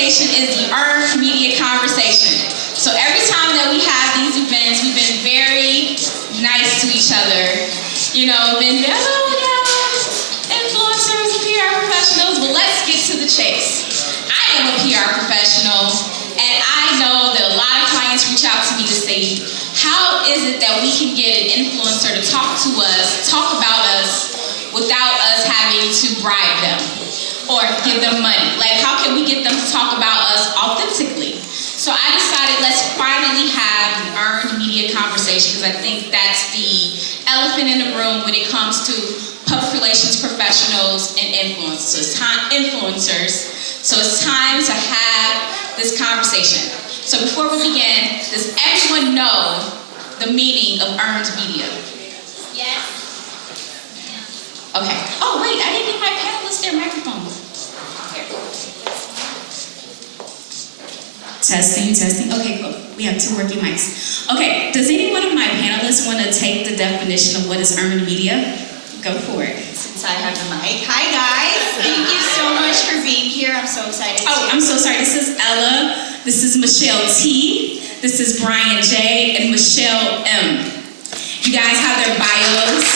conversation is the earned media conversation. So every time that we have these events, we've been very nice to each other. You know, been, oh yeah, influencers and PR professionals. Well, let's get to the chase. I am a PR professional, and I know that a lot of clients reach out to me to say, how is it that we can get an influencer to talk to us, talk about us, without us having to bribe them or give them money? Like, how can we get them to talk about us authentically? So I decided, let's finally have an earned media conversation, because I think that's the elephant in the room when it comes to public relations professionals and influencers. So it's time to have this conversation. So before we begin, does everyone know the meaning of earned media? Yes. Okay. Oh wait, I didn't give my panelists their microphones. Testing. Okay, cool. We have 2 working mics. Okay, does any one of my panelists want to take the definition of what is earned media? Go for it. Since I have the mic. Hi guys, thank you so much for being here. I'm so excited. Oh, I'm so sorry. This is Ella. This is Michelle T. This is Brian J. and Michelle M. You guys have their bios.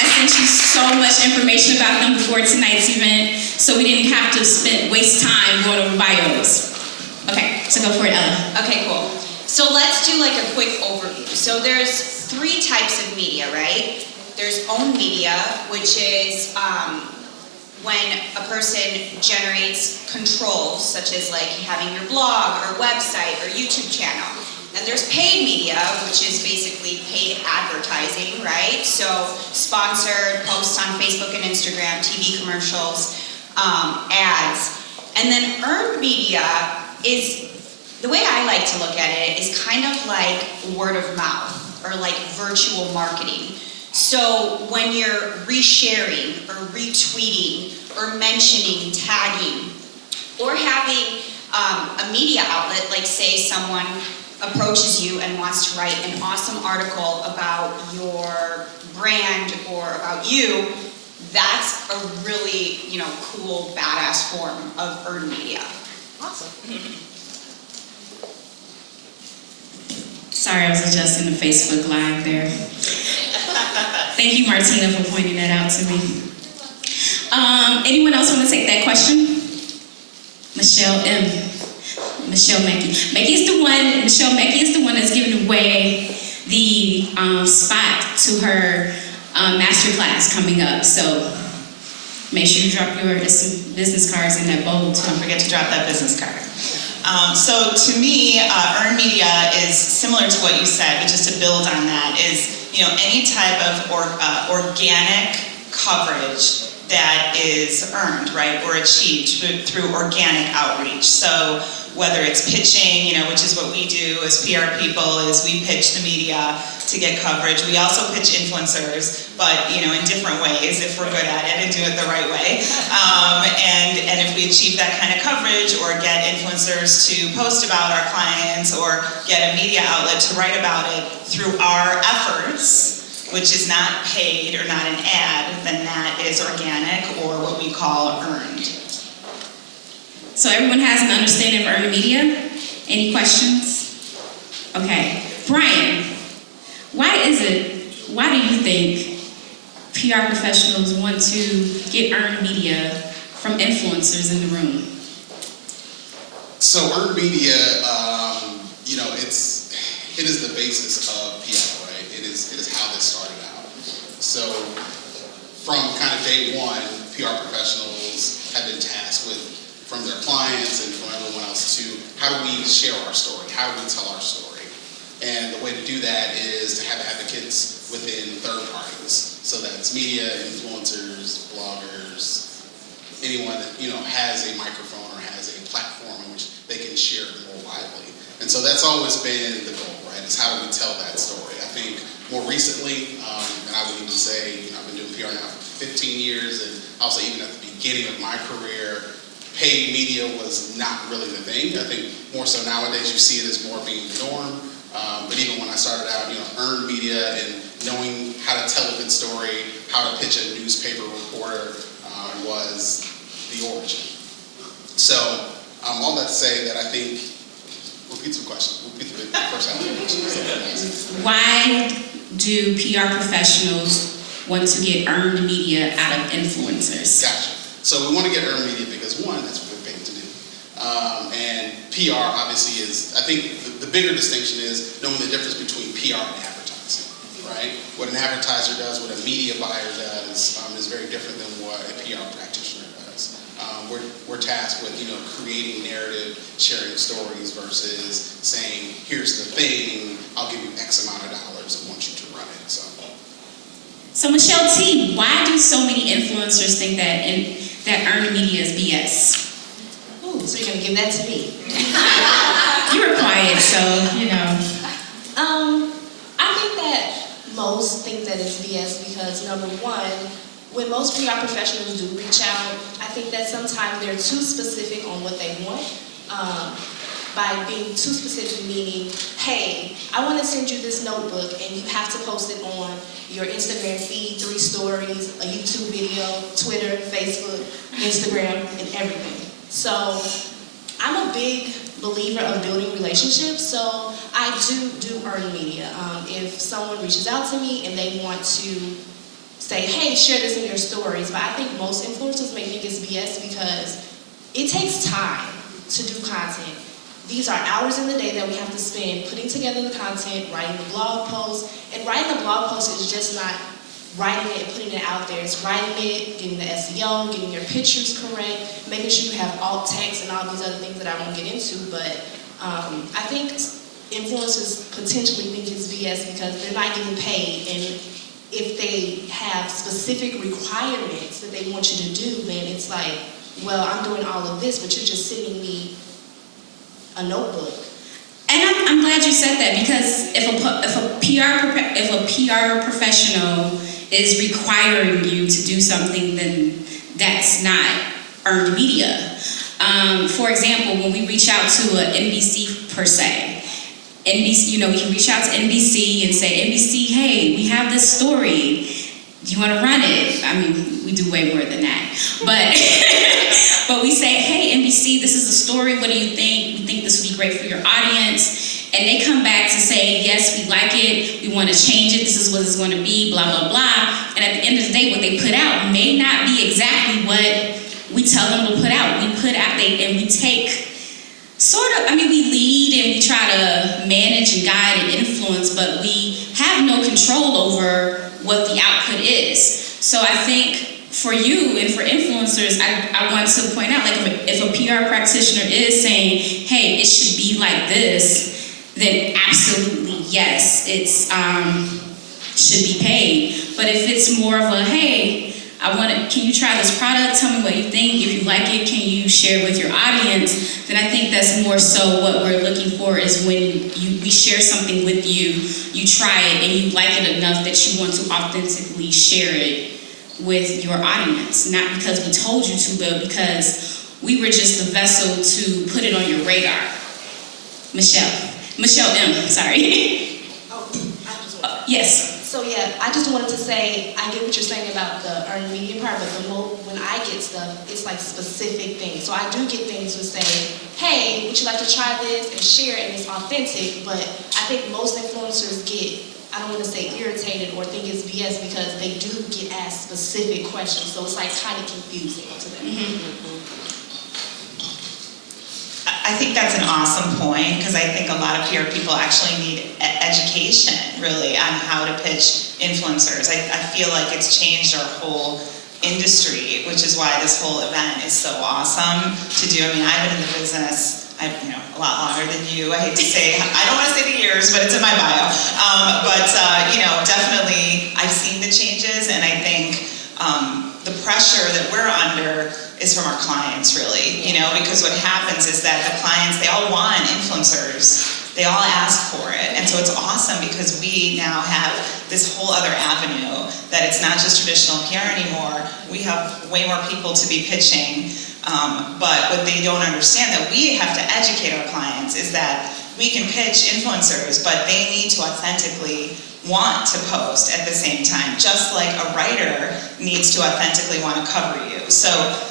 I sent you so much information about them before tonight's event, so we didn't have to waste time going over bios. Okay, so go for it, Ella. Okay, cool. So let's do like a quick overview. So there's 3 types of media, right? There's owned media, which is when a person generates controls, such as like having your blog or website or YouTube channel. And there's paid media, which is basically paid advertising, right? So sponsored posts on Facebook and Instagram, TV commercials, ads. And then earned media is, the way I like to look at it, is kind of like word of mouth or like virtual marketing. So when you're resharing or retweeting or mentioning, tagging, or having a media outlet, like say someone approaches you and wants to write an awesome article about your brand or about you, that's a really, cool, badass form of earned media. Awesome. Sorry, I was adjusting the Facebook Live there. Thank you, Martina, for pointing that out to me. Anyone else want to take that question? Michelle M. Michelle Mackey. Michelle Mackey is the one that's giving away the spot to her master class coming up. So make sure you drop your business cards in that bowl too. Don't forget to drop that business card. So to me, earned media is similar to what you said, but just to build on that is, any type of organic coverage that is earned, right, or achieved through organic outreach. So whether it's pitching, which is what we do as PR people, is we pitch the media to get coverage. We also pitch influencers, but in different ways if we're good at it and do it the right way. And if we achieve that kind of coverage or get influencers to post about our clients or get a media outlet to write about it through our efforts, which is not paid or not an ad, then that is organic or what we call earned. So everyone has an understanding of earned media? Any questions? Okay. Brian, why do you think PR professionals want to get earned media from influencers in the room? So earned media, it is the basis of PR, right? It is how this started out. So from kind of day one, PR professionals have been tasked with, from their clients and from everyone else, to how do we share our story? How do we tell our story? And the way to do that is to have advocates within third parties. So that's media, influencers, bloggers, anyone that has a microphone or has a platform in which they can share it more widely. And so that's always been the goal, right? Is how do we tell that story? I think more recently, and I would even say, I've been doing PR now for 15 years, and I'll say even at the beginning of my career, paid media was not really the thing. I think more so nowadays you see it as more being the norm. But even when I started out, earned media and knowing how to tell a good story, how to pitch a newspaper reporter was the origin. So, all that to say that I think, repeat the question, repeat the first half of the question. Why do PR professionals want to get earned media out of influencers? Gotcha. So we want to get earned media because one, that's what we're paid to do. And PR obviously is, I think the bigger distinction is knowing the difference between PR and advertising, right? What an advertiser does, what a media buyer does, is very different than what a PR practitioner does. We're tasked with, creating narrative, sharing stories versus saying, here's the thing, I'll give you X amount of dollars and want you to run it. So Michelle T, why do so many influencers think that earned media is BS? Ooh, so you're gonna give that to me? You were quiet, so I think that most think that it's BS because number one, when most PR professionals do reach out, I think that sometimes they're too specific on what they want. By being too specific, meaning, hey, I want to send you this notebook and you have to post it on your Instagram feed, 3 stories, a YouTube video, Twitter, Facebook, Instagram, and everything. So I'm a big believer of building relationships, so I do earn media. If someone reaches out to me and they want to say, hey, share this in your stories, but I think most influencers may think it's BS because it takes time to do content. These are hours in the day that we have to spend putting together the content, writing the blog post, and writing a blog post is just not writing it and putting it out there. It's writing it, getting the SEO, getting your pictures correct, making sure you have alt text and all these other things that I won't get into, but I think influencers potentially think it's BS because they're not getting paid, and if they have specific requirements that they want you to do, then it's like, well, I'm doing all of this, but you're just sending me a notebook. and I'm glad you said that because if a PR professional is requiring you to do something, then that's not earned media. For example, when we reach out to an NBC per se, NBC, we can reach out to NBC and say, NBC, hey, we have this story. Do you want to run it? I mean, we do way more than that. But we say, hey, NBC, this is a story. What do you think? We think this would be great for your audience. And they come back to say, yes, we like it. We want to change it. This is what it's going to be, blah, blah, blah. And at the end of the day, what they put out may not be exactly what we tell them to put out. We put out, and we take we lead and we try to manage and guide and influence, but we have no control over what the output is. So I think for you and for influencers, I want to point out, like, if a PR practitioner is saying, hey, it should be like this, then absolutely yes, it's should be paid. But if it's more of a, hey, can you try this product? Tell me what you think. If you like it, can you share with your audience? Then I think that's more so what we're looking for is when we share something with you, you try it and you like it enough that you want to authentically share it with your audience. Not because we told you to, but because we were just the vessel to put it on your radar. Michelle M, sorry. Oh, I just want Yes. So yeah, I just wanted to say, I get what you're saying about the earned media part, but when I get stuff, it's like specific things. So I do get things to say, hey, would you like to try this and share it, and it's authentic, but I think most influencers get, I don't want to say irritated or think it's BS because they do get asked specific questions, so it's like kind of confusing to them. Mm-hmm. I think that's an awesome point because I think a lot of PR people actually need education really on how to pitch influencers. I feel like it's changed our whole industry, which is why this whole event is so awesome to do. I mean, I've been in the business, a lot longer than you. I hate to say, I don't want to say the years, but it's in my bio. Definitely I've seen the changes, and I think the pressure that we're under is from our clients, really, because what happens is that the clients, they all want influencers. They all ask for it. And so it's awesome because we now have this whole other avenue that it's not just traditional PR anymore. We have way more people to be pitching. But what they don't understand that we have to educate our clients is that we can pitch influencers, but they need to authentically want to post at the same time, just like a writer needs to authentically want to cover you. So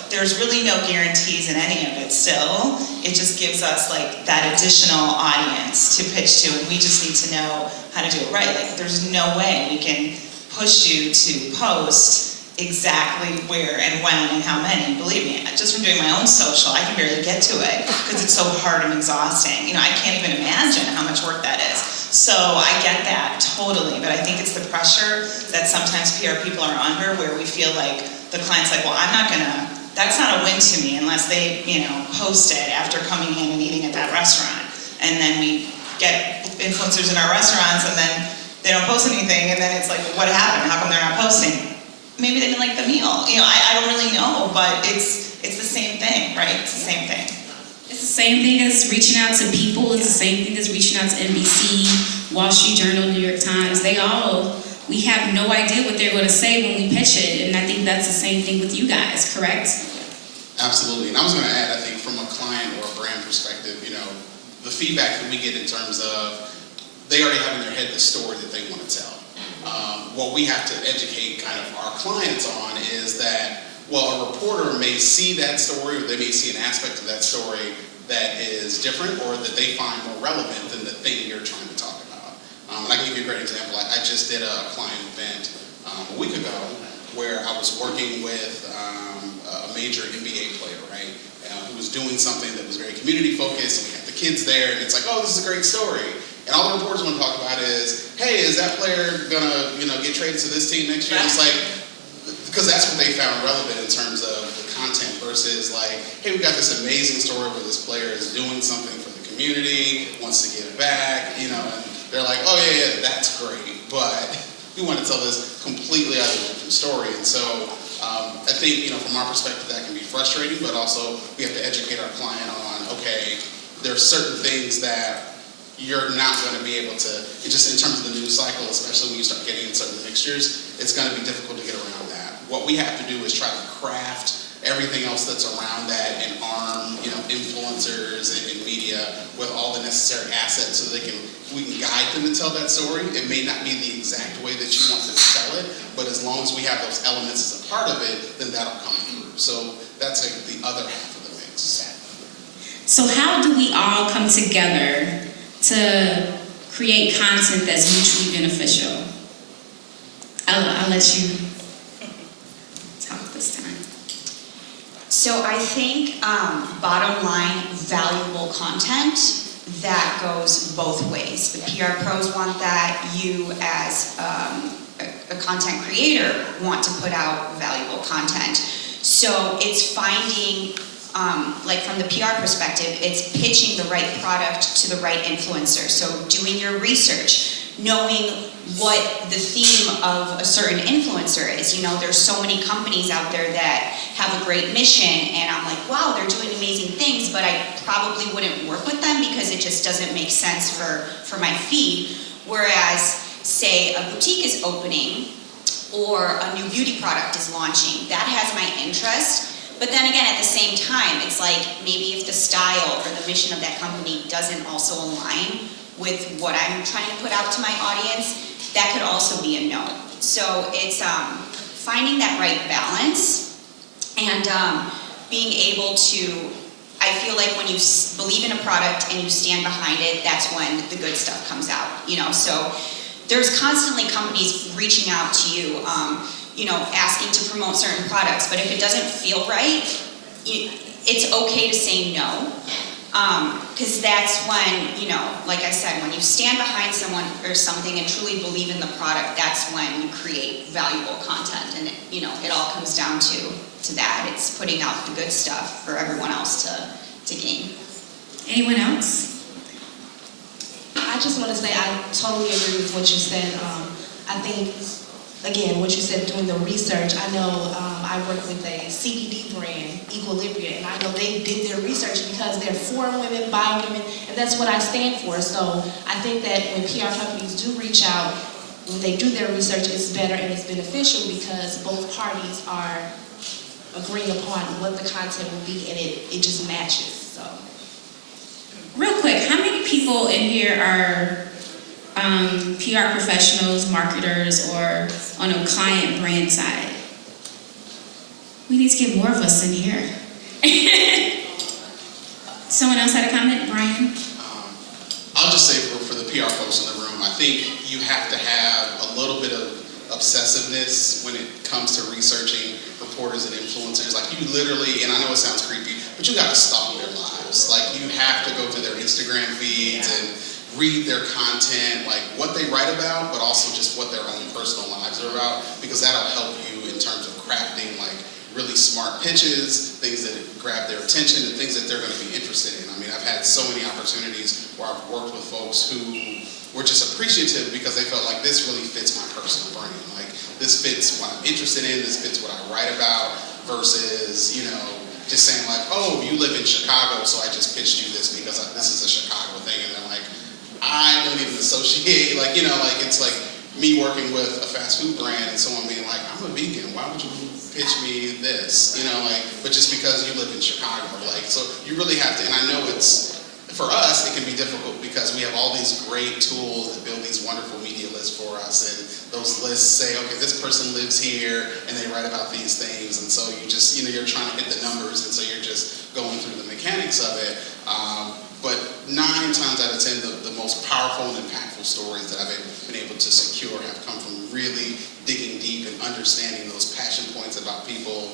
there's really no guarantees in any of it still. It just gives us like that additional audience to pitch to, and we just need to know how to do it right. Like there's no way we can push you to post exactly where and when and how many. Believe me, just from doing my own social, I can barely get to it because it's so hard and exhausting. You know, I can't even imagine how much work that is. So I get that totally, but I think it's the pressure that sometimes PR people are under, where we feel like the client's like, well, that's not a win to me unless they, post it after coming in and eating at that restaurant. And then we get influencers in our restaurants and then they don't post anything, and then it's like, what happened? How come they're not posting? Maybe they didn't like the meal. I don't really know, but it's the same thing, right? It's the same thing. It's the same thing as reaching out to people. It's the same thing as reaching out to NBC, Wall Street Journal, New York Times. We have no idea what they're going to say when we pitch it, and I think that's the same thing with you guys, correct? Absolutely, and I was going to add, I think from a client or a brand perspective, the feedback that we get in terms of they already have in their head the story that they want to tell. What we have to educate kind of our clients on is that, well, a reporter may see that story, or they may see an aspect of that story that is different or that they find more relevant than the thing you're trying to talk about. And I can give you a great example. I just did a client event a week ago where I was working with a major NBA player, right, who was doing something that was very community focused, and we had the kids there, and it's like, oh, this is a great story. And all the reporters want to talk about is, hey, is that player gonna, get traded to this team next year? And it's like, because that's what they found relevant in terms of the content versus like, hey, we got this amazing story where this player is doing something for the community, wants to give back, and they're like, oh yeah, that's great, but we want to tell this completely other different story. And so I think, from our perspective, that can be frustrating, but also we have to educate our client on, okay, there are certain things that you're not going to be able to, just in terms of the news cycle, especially when you start getting in certain mixtures, it's going to be difficult to get around that. What we have to do is try to craft everything else that's around that and arm, influencers and media with all the necessary assets so we can guide them to tell that story. It may not be the exact way that you want them to tell it, but as long as we have those elements as a part of it, then that'll come through. So that's like the other half of the mix. So how do we all come together to create content that's mutually beneficial? I'll let you talk this time. So I think, bottom line, valuable content that goes both ways. The PR pros want that. You as a content creator want to put out valuable content. So it's finding, like from the PR perspective, it's pitching the right product to the right influencer. So doing your research, knowing what the theme of a certain influencer is. There's so many companies out there that have a great mission, and I'm like, wow, they're doing amazing things, but I probably wouldn't work with them because it just doesn't make sense for my feed. Whereas, say, a boutique is opening or a new beauty product is launching, that has my interest. But then again, at the same time, it's like maybe if the style or the mission of that company doesn't also align with what I'm trying to put out to my audience, that could also be a no. So it's finding that right balance and being able to, I feel like when you believe in a product and you stand behind it, that's when the good stuff comes out, So there's constantly companies reaching out to you, asking to promote certain products, but if it doesn't feel right, it's okay to say no, because that's when, like I said, when you stand behind someone or something and truly believe in the product, that's when you create valuable content, and it all comes down to that. It's putting out the good stuff for everyone else to gain. Anyone else? I just want to say I totally agree with what you said. I think, again, what you said, doing the research. I know I work with a CBD brand, Equilibria, and I know they did their research because they're for women, by women, and that's what I stand for. So I think that when PR companies do reach out, when they do their research, it's better and it's beneficial because both parties are agreeing upon what the content will be, and it just matches. So, real quick, how many people people in here are PR professionals, marketers, or on a client brand side. We need to get more of us in here. Someone else had a comment? Brian? I'll just say for the PR folks in the room, I think you have to have a little bit of obsessiveness when it comes to researching reporters and influencers. Like you literally, and I know it sounds creepy, but you gotta stalk their lives. Like you have to go to their Instagram feeds and read their content, like what they write about, but also just what their own personal lives are about, because that'll help you in terms of crafting like really smart pitches, things that grab their attention, and things that they're going to be interested in. I mean, I've had so many opportunities where I've worked with folks who were just appreciative because they felt like this really fits my personal brand. Like this fits what I'm interested in, this fits what I write about, versus, you know, just saying like, oh, you live in Chicago, so I just pitched you this because this is a Chicago thing, and they're like, I don't even associate, like, you know, like it's like me working with a fast food brand and someone being like, I'm a vegan, why would you pitch me this, you know, like, but just because you live in Chicago, like, so you really have to, and I know it's, for us, it can be difficult because we have all these great tools that build these wonderful media lists for us, and those lists say, okay, this person lives here, and they write about these things, and so you just, you know, you're trying to hit the numbers, and so you're just going through the mechanics of it, but 9 times out of 10, the most powerful and impactful stories that I've been able to secure have come from really digging deep and understanding those passion points about people,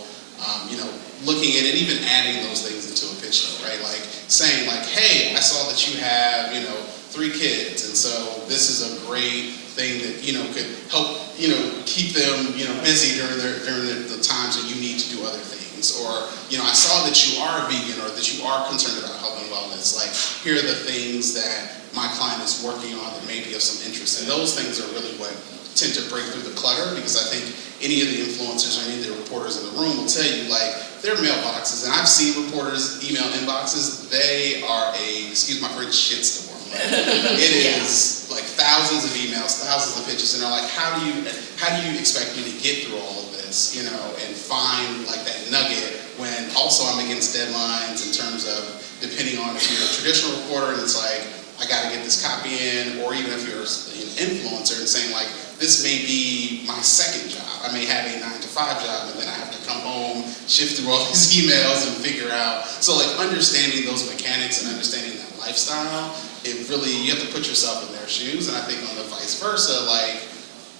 you know, looking at it, even adding those things into a pitch though, right? Like saying like, hey, I saw that you have, you know, 3 kids, and so this is a great thing that, you know, could help, you know, keep them, you know, busy during the times when you need to do other things. Or, you know, I saw that you are vegan or that you are concerned about health and wellness. Like, here are the things that my client is working on that may be of some interest. And those things are really what tend to break through the clutter, because I think any of the influencers or any of the reporters in the room will tell you, like, their mailboxes, and I've seen reporters' email inboxes, they are a, excuse my French, shitstorm. Like, it is like thousands of emails, thousands of pitches, and they're like, how do you expect me to get through all of this, you know, and find like that nugget when also I'm against deadlines in terms of, depending on if you're a traditional reporter and it's like, I got to get this copy in, or even if you're an influencer and saying like, this may be my second job. I may have a 9-to-5 job, and then I have to come home, shift through all these emails and figure out. So like understanding those mechanics and understanding that lifestyle, it really, you have to put yourself in their shoes. And I think on the vice versa, like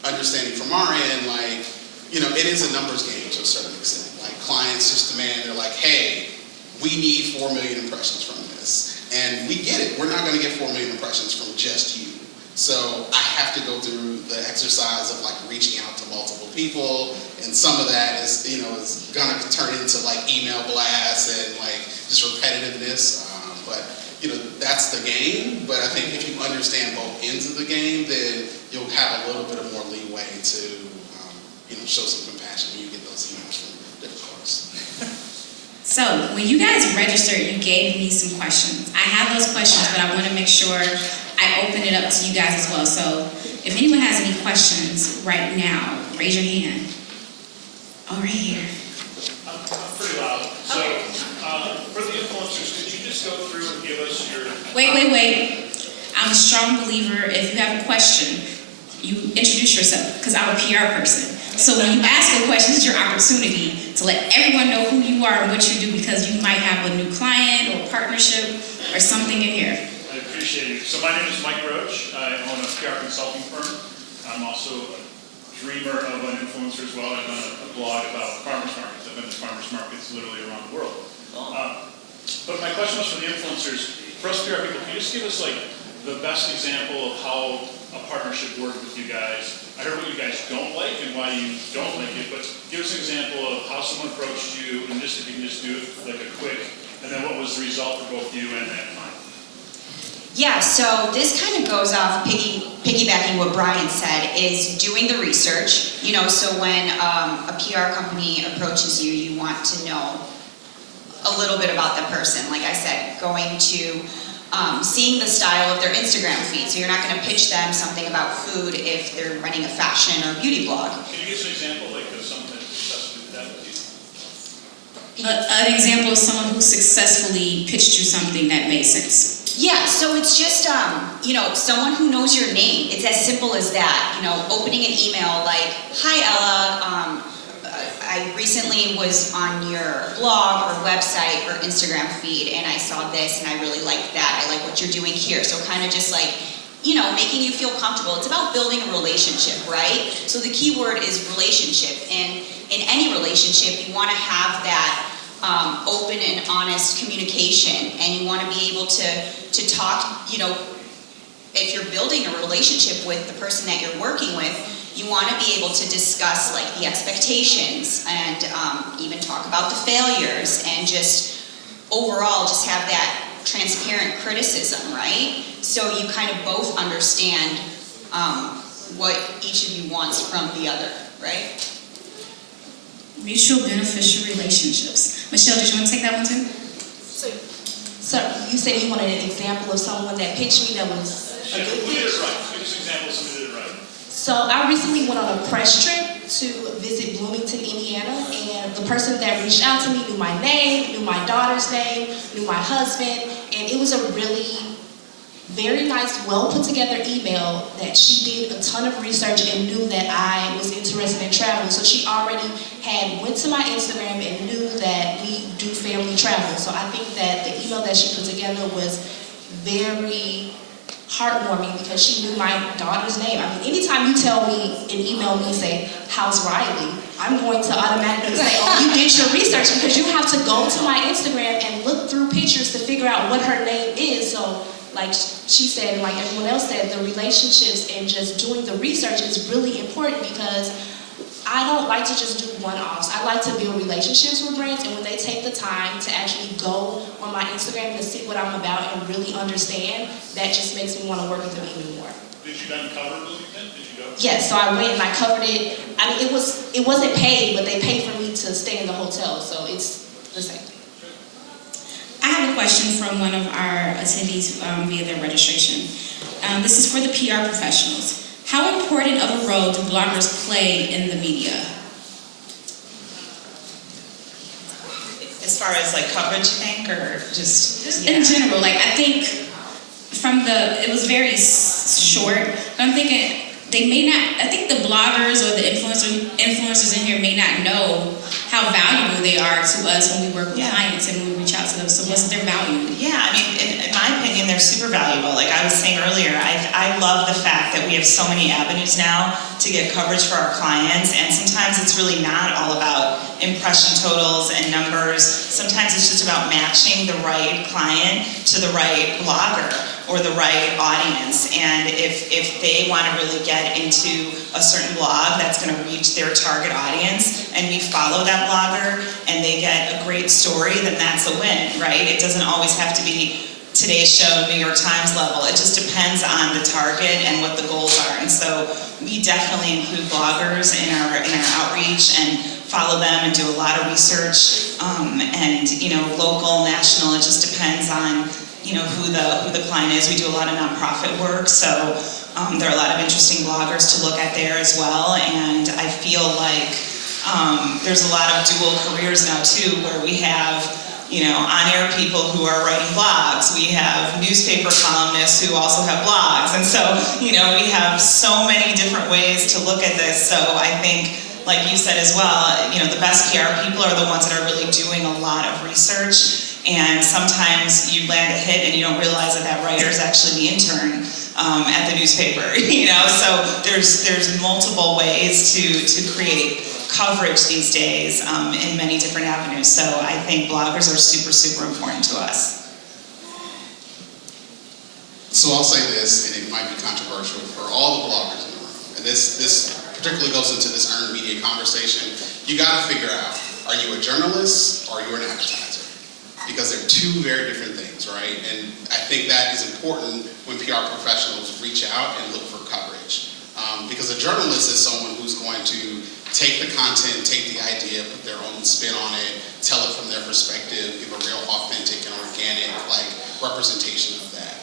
understanding from our end, like, you know, it is a numbers game to a certain extent. Like clients just demand, they're like, hey, we need 4 million impressions from this. And we get it. We're not going to get 4 million impressions from just you. So I have to go through the exercise of like reaching out to multiple people, and some of that is, you know, is gonna turn into like email blasts and like just repetitiveness. But you know, that's the game. But I think if you understand both ends of the game, then you'll have a little bit of more leeway to, you know, show some compassion when you get those emails from different folks. So, when you guys registered, you gave me some questions. I have those questions, but I want to make sure I open it up to you guys as well. So, if anyone has any questions right now, raise your hand. Oh, right here. I'm pretty loud. So, for the influencers, could you just go through and give us your... Wait. I'm a strong believer, if you have a question, you introduce yourself, because I'm a PR person. So when you ask a question, this is your opportunity to let everyone know who you are and what you do, because you might have a new client or partnership or something in here. I appreciate you. So my name is Mike Roach. I own a PR consulting firm. I'm also a dreamer of an influencer as well. I've done a blog about farmers markets. I've been to farmers markets literally around the world. But my question was for the influencers. For us PR people, can you just give us like the best example of how a partnership worked with you guys? I heard what you guys don't like and why you don't like it, but give us an example of how someone approached you, and just if you can just do it like a quick, and then what was the result for both you and that client? Yeah, so this kind of goes off piggybacking what Brian said, is doing the research. You know, so when a PR company approaches you, you want to know a little bit about the person. Like I said, going to seeing the style of their Instagram feed. So you're not going to pitch them something about food if they're running a fashion or beauty blog. Can you give us an example like of something that successfully did that with you? An example of someone who successfully pitched you something that made sense. Yeah, so it's just, someone who knows your name. It's as simple as that. Opening an email like, "Hi Ella, I recently was on your blog or website or Instagram feed and I saw this and I really like that. I like what you're doing here." So kind of just like, making you feel comfortable. It's about building a relationship, right? So the key word is relationship. And in any relationship, you want to have that open and honest communication, and you want to be able to talk, if you're building a relationship with the person that you're working with, you want to be able to discuss like the expectations and even talk about the failures and just overall just have that transparent criticism, right? So you kind of both understand what each of you wants from the other, right? Mutual beneficial relationships. Michelle, did you want to take that one too? So you said you wanted an example of someone that pitched me that was a Yeah, good who did pitch? it right? Give us an example of somebody who did it right. So I recently went on a press trip to visit Bloomington, Indiana, and the person that reached out to me knew my name, knew my daughter's name, knew my husband, and it was a really very nice, well put together email that she did a ton of research and knew that I was interested in travel. So she already went to my Instagram and knew that we do family travel. So I think that the email that she put together was very heartwarming because she knew my daughter's name. I mean, anytime you tell me and email me, say, "How's Riley?" I'm going to automatically say, "Oh, you did your research," because you have to go to my Instagram and look through pictures to figure out what her name is. So like she said, and like everyone else said, the relationships and just doing the research is really important because I don't like to just do one-offs. I like to build relationships with brands, and when they take the time to actually go on my Instagram to see what I'm about and really understand, that just makes me want to work with them even more. Did you then cover Bloomington? Did you go? Yes, so I went and I covered it. I mean, it wasn't paid, but they paid for me to stay in the hotel, so it's the same thing. I have a question from one of our attendees via their registration. This is for the PR professionals. How important of a role do bloggers play in the media? As far as like coverage, you think, or just In general, like I think it was very short, but I'm thinking they may not, I think the bloggers or the influencers in here may not know how valuable they are to us when we work with clients and when we reach out to them. So what's their value? Yeah, I mean, in my opinion, they're super valuable. Like I was saying earlier, I love the fact that we have so many avenues now to get coverage for our clients, and sometimes it's really not all about impression totals and numbers. Sometimes it's just about matching the right client to the right blogger or the right audience. And if they want to really get into a certain blog that's going to reach their target audience, and we follow that blogger and they get a great story, then that's a win, right? It doesn't always have to be Today's Show, New York Times level. It just depends on the target and what the goals are. And so we definitely include bloggers in our outreach and follow them and do a lot of research, and local, national. It just depends on who the client is. We do a lot of nonprofit work, so there are a lot of interesting bloggers to look at there as well. And I feel like there's a lot of dual careers now too, where we have on-air people who are writing blogs. We have newspaper columnists who also have blogs. And so, we have so many different ways to look at this. So I think, like you said as well, the best PR people are the ones that are really doing a lot of research. And sometimes you land a hit and you don't realize that writer is actually the intern at the newspaper, So there's multiple ways to create coverage these days in many different avenues. So I think bloggers are super, super important to us. So I'll say this, and it might be controversial for all the bloggers in the room, and this particularly goes into this earned media conversation. You got to figure out, are you a journalist or are you an advertiser? Because they're two very different things, right? And I think that is important when PR professionals reach out and look for coverage. Because a journalist is someone who's going to take the content, take the idea, put their own spin on it, tell it from their perspective, give a real authentic and organic representation of that.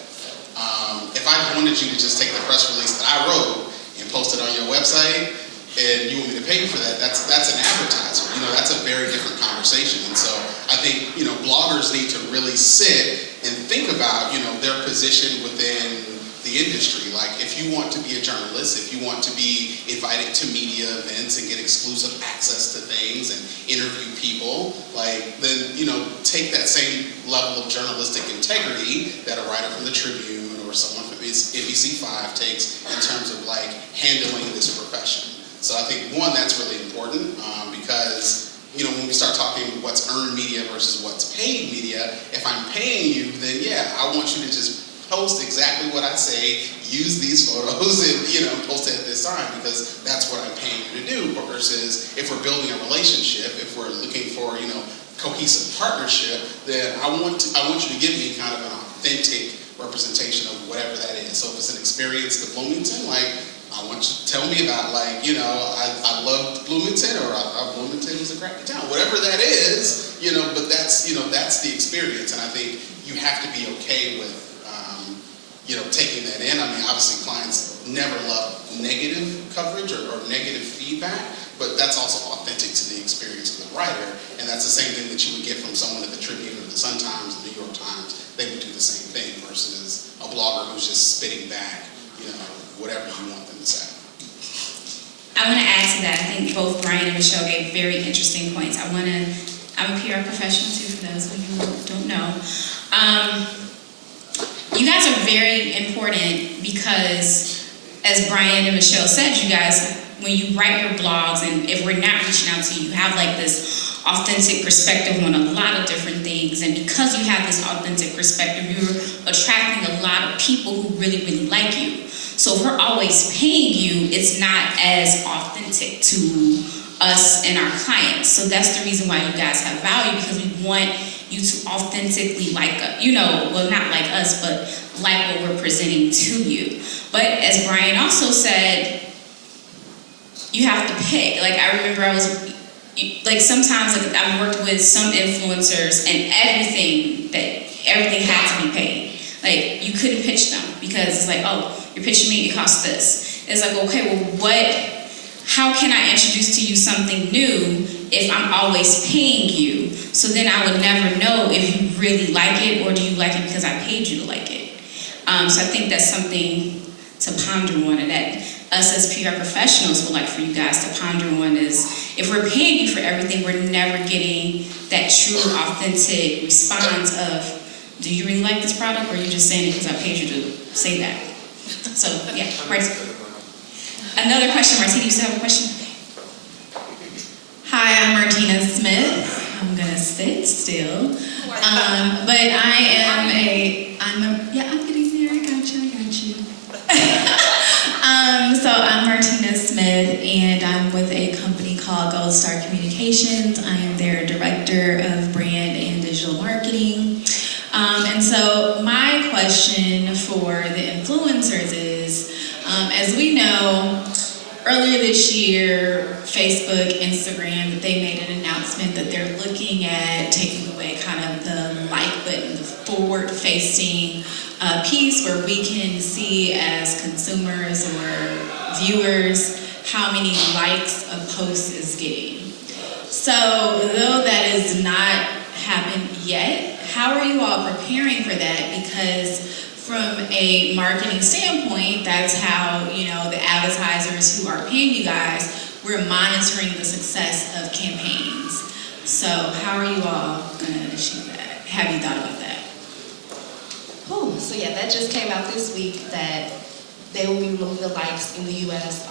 If I wanted you to just take the press release that I wrote and post it on your website, and you want me to pay you for that, that's an advertiser. That's a very different conversation. And so I think, bloggers need to really sit and think about, their position within the industry. Like if you want to be a journalist, if you want to be invited to media events and get exclusive access to things and interview people, like then, you know, take that same level of journalistic integrity that a writer from the Tribune or someone from NBC5 takes in terms of like handling this profession. So I think one, that's really important because, you know, when we start talking what's earned media versus what's paid media, if I'm paying you, then yeah, I want you to just post exactly what I say, use these photos, and, you know, post it at this time because that's what I'm paying you to do. Versus if we're building a relationship, if we're looking for, you know, cohesive partnership, then I want you to give me kind of an authentic representation of whatever that is. So if it's an experience to Bloomington, like I want you to tell me about, like, you know, I loved Bloomington, or I thought Bloomington was a crappy town, whatever that is, you know. But that's, you know, that's the experience, and I think you have to be okay with, you know, taking that in. I mean, obviously clients never love negative coverage or negative feedback, but that's also authentic to the experience of the writer, and that's the same thing that you would get from someone at the Tribune or the Sun-Times, the New York Times. They would do the same thing versus a blogger who's just spitting back, you know, whatever you want them to say. I want to add to that. I think both Brian and Michelle gave very interesting points. I'm a PR professional too, for those of you who don't know. You guys are very important because, as Brian and Michelle said, you guys, when you write your blogs, and if we're not reaching out to you, you have like this authentic perspective on a lot of different things, and because you have this authentic perspective, you're attracting a lot of people who really, really like you. So if we're always paying you, it's not as authentic to us and our clients. So that's the reason why you guys have value, because we want you to authentically like, you know, well, not like us, but like what we're presenting to you. But as Brian also said, you have to pick. Like, I remember like sometimes, like, I've worked with some influencers and everything had to be paid. Like, you couldn't pitch them because it's like, oh, you're pitching me, it costs this. It's like, okay, well, how can I introduce to you something new if I'm always paying you? So then I would never know if you really like it, or do you like it because I paid you to like it. So I think that's something to ponder on, and that us as PR professionals would like for you guys to ponder on is, if we're paying you for everything, we're never getting that true, authentic response of, do you really like this product, or are you just saying it because I paid you to say that? So, yeah, right. Another question, Martina, you still have a question? Hi, I'm Martina Smith. I'm gonna sit still. But I'm getting there, I got you. So I'm Martina Smith, and I'm with a company called Gold Star Communications. I am their Director of Brand and Digital Marketing. And so my question for the influencers is, as we know, earlier this year, Facebook, Instagram, they made an announcement that they're looking at taking away kind of the like button, the forward-facing piece where we can see as consumers or viewers how many likes a post is getting. So, though that has not happened yet, how are you all preparing for that? Because from a marketing standpoint, that's how, you know, the advertisers who are paying you guys, we're monitoring the success of campaigns. So how are you all gonna achieve that? Have you thought about that? So yeah, that just came out this week that they will be removing the likes in the US.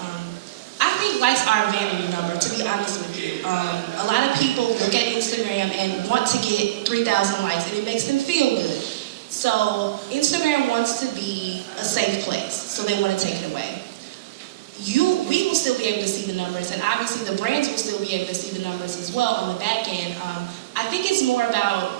I think likes are a vanity number, to be honest with you. A lot of people look at Instagram and want to get 3,000 likes, and it makes them feel good. So Instagram wants to be a safe place, so they want to take it away. We will still be able to see the numbers, and obviously the brands will still be able to see the numbers as well on the back end. I think it's more about,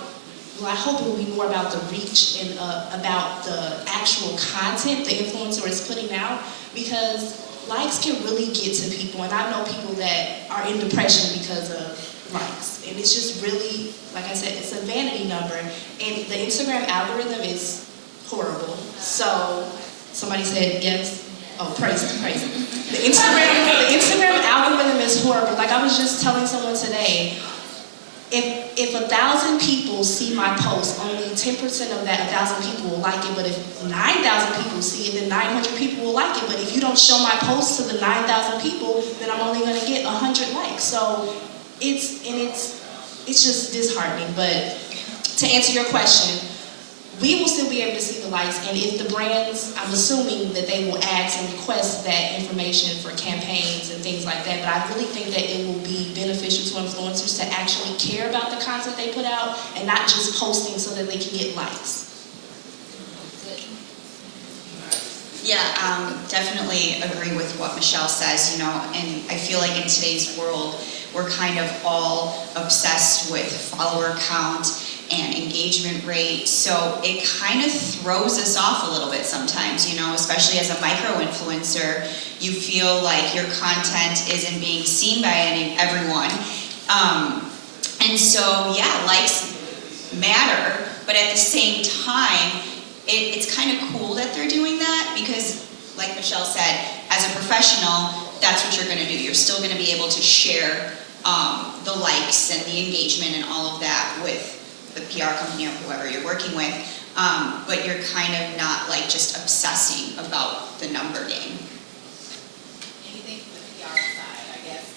I hope it will be more about the reach and about the actual content the influencer is putting out, because likes can really get to people, and I know people that are in depression because of likes, and it's just really, like I said, it's a vanity number, and the Instagram algorithm is horrible. So somebody said yes. Oh, praise it. The Instagram algorithm is horrible. Like I was just telling someone today, if 1,000 people see my post, only 10% of that 1,000 people will like it. But if 9,000 people see it, then 900 people will like it. But if you don't show my post to the 9,000 people, then I'm only going to get 100 likes. So it's just disheartening. But to answer your question, we will still be able to see the likes, and if the brands, I'm assuming that they will ask and request that information for campaigns and things like that, but I really think that it will be beneficial to influencers to actually care about the content they put out and not just posting so that they can get likes. Yeah, definitely agree with what Michelle says, you know, and I feel like in today's world, we're kind of all obsessed with follower count and engagement rate, so it kind of throws us off a little bit sometimes, you know, especially as a micro-influencer, you feel like your content isn't being seen by everyone, and so, yeah, likes matter, but at the same time, it's kind of cool that they're doing that, because, like Michelle said, as a professional, that's what you're going to do. You're still going to be able to share the likes and the engagement and all of that with the PR company or whoever you're working with, but you're kind of not like just obsessing about the number game. Anything from the PR side, I guess,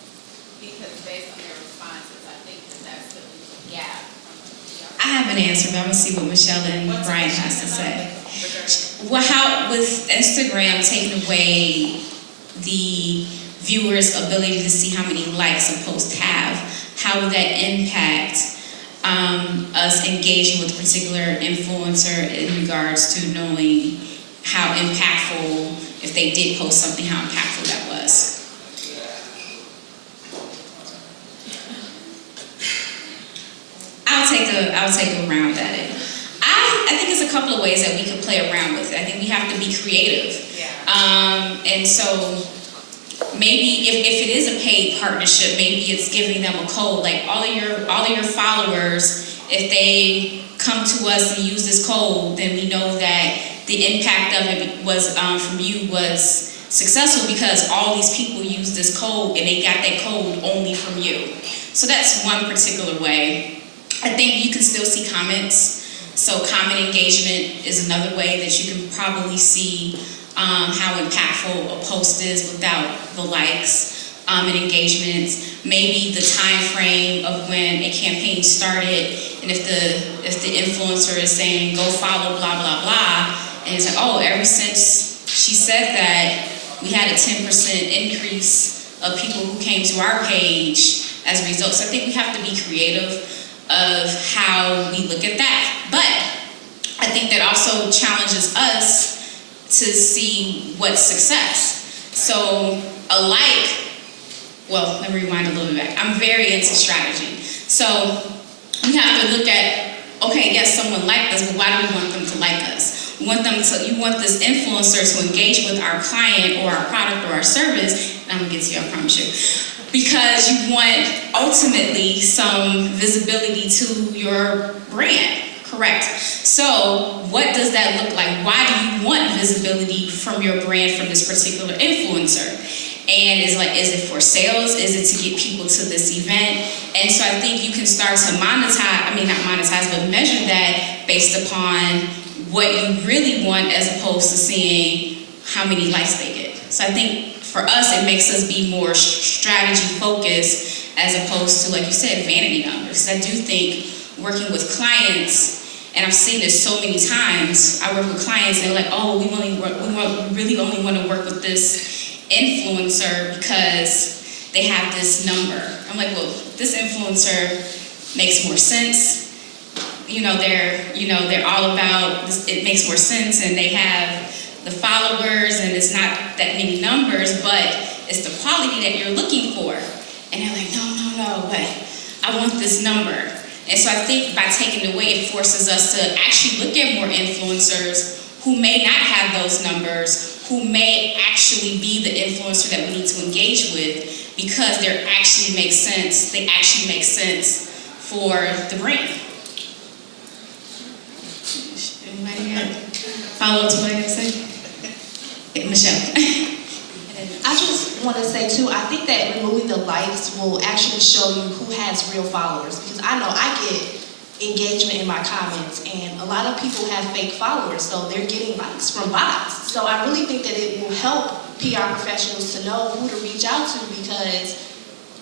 because based on their responses, I think that's the gap from the PR. I have an answer, but I'm gonna see what Michelle and Brian has to say. Well, how with Instagram taking away the viewers' ability to see how many likes a post have, how would that impact us engaging with a particular influencer in regards to knowing how impactful, if they did post something, how impactful that was? I'll take a round at it. I think there's a couple of ways that we can play around with it. I think we have to be creative. And so maybe if it is a paid partnership, maybe it's giving them a code. Like all of your followers, if they come to us and use this code, then we know that the impact of it was from you was successful because all these people use this code and they got that code only from you. So that's one particular way. I think you can still see comments. So comment engagement is another way that you can probably see how impactful a post is without the likes and engagements. Maybe the time frame of when a campaign started, and if the influencer is saying go follow blah blah blah, and it's like, oh, ever since she said that, we had a 10% increase of people who came to our page as a result. So I think we have to be creative of how we look at that. But I think that also challenges us to see what's success. So a like, well, let me rewind a little bit back. I'm very into strategy. So we have to look at, okay, yes, someone liked us, but why do we want them to like us? You want this influencer to engage with our client or our product or our service, and I'm gonna get to you, I promise you. Because you want ultimately some visibility to your brand, correct? So what does that look like? Why do you want visibility from your brand from this particular influencer? And is it for sales? Is it to get people to this event? And so I think you can start to but measure that based upon what you really want as opposed to seeing how many likes they get. So I think for us, it makes us be more strategy focused as opposed to, like you said, vanity numbers. I do think working with clients, and I've seen this so many times, I work with clients and they're like, oh, we really only want to work with this influencer because they have this number. I'm like, well, this influencer makes more sense. They're all about this, it makes more sense, and they have the followers, and it's not that many numbers, but it's the quality that you're looking for. And they're like, no, but I want this number. And so I think by taking it away, it forces us to actually look at more influencers who may not have those numbers, who may actually be the influencer that we need to engage with because they actually make sense for the brand. Anybody got follow up to what I have to say? Michelle. I just want to say too, I think that removing the likes will actually show you who has real followers. Because I know I get engagement in my comments, and a lot of people have fake followers, so they're getting likes from bots. So I really think that it will help PR professionals to know who to reach out to, because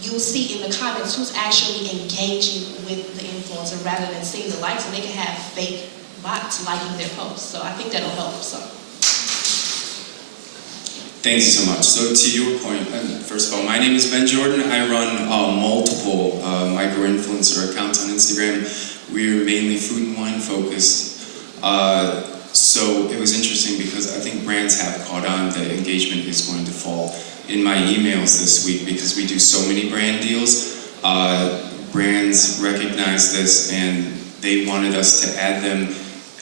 you'll see in the comments who's actually engaging with the influencer rather than seeing the likes, and they can have fake bots liking their posts. So I think that'll help some. Thank you so much. So to your point, first of all, my name is Ben Jordan. I run multiple micro-influencer accounts on Instagram. We're mainly food and wine focused. So it was interesting because I think brands have caught on that engagement is going to fall. In my emails this week, because we do so many brand deals, brands recognize this and they wanted us to add them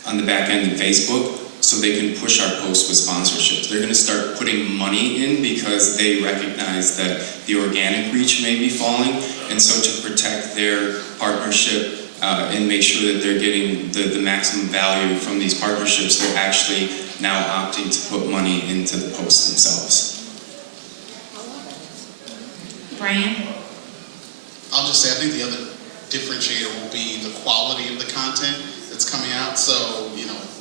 on the back end in Facebook so they can push our posts with sponsorships. They're going to start putting money in because they recognize that the organic reach may be falling, and so to protect their partnership and make sure that they're getting the maximum value from these partnerships, they're actually now opting to put money into the posts themselves. Brian? I'll just say, I think the other differentiator will be the quality of the content that's coming out. So,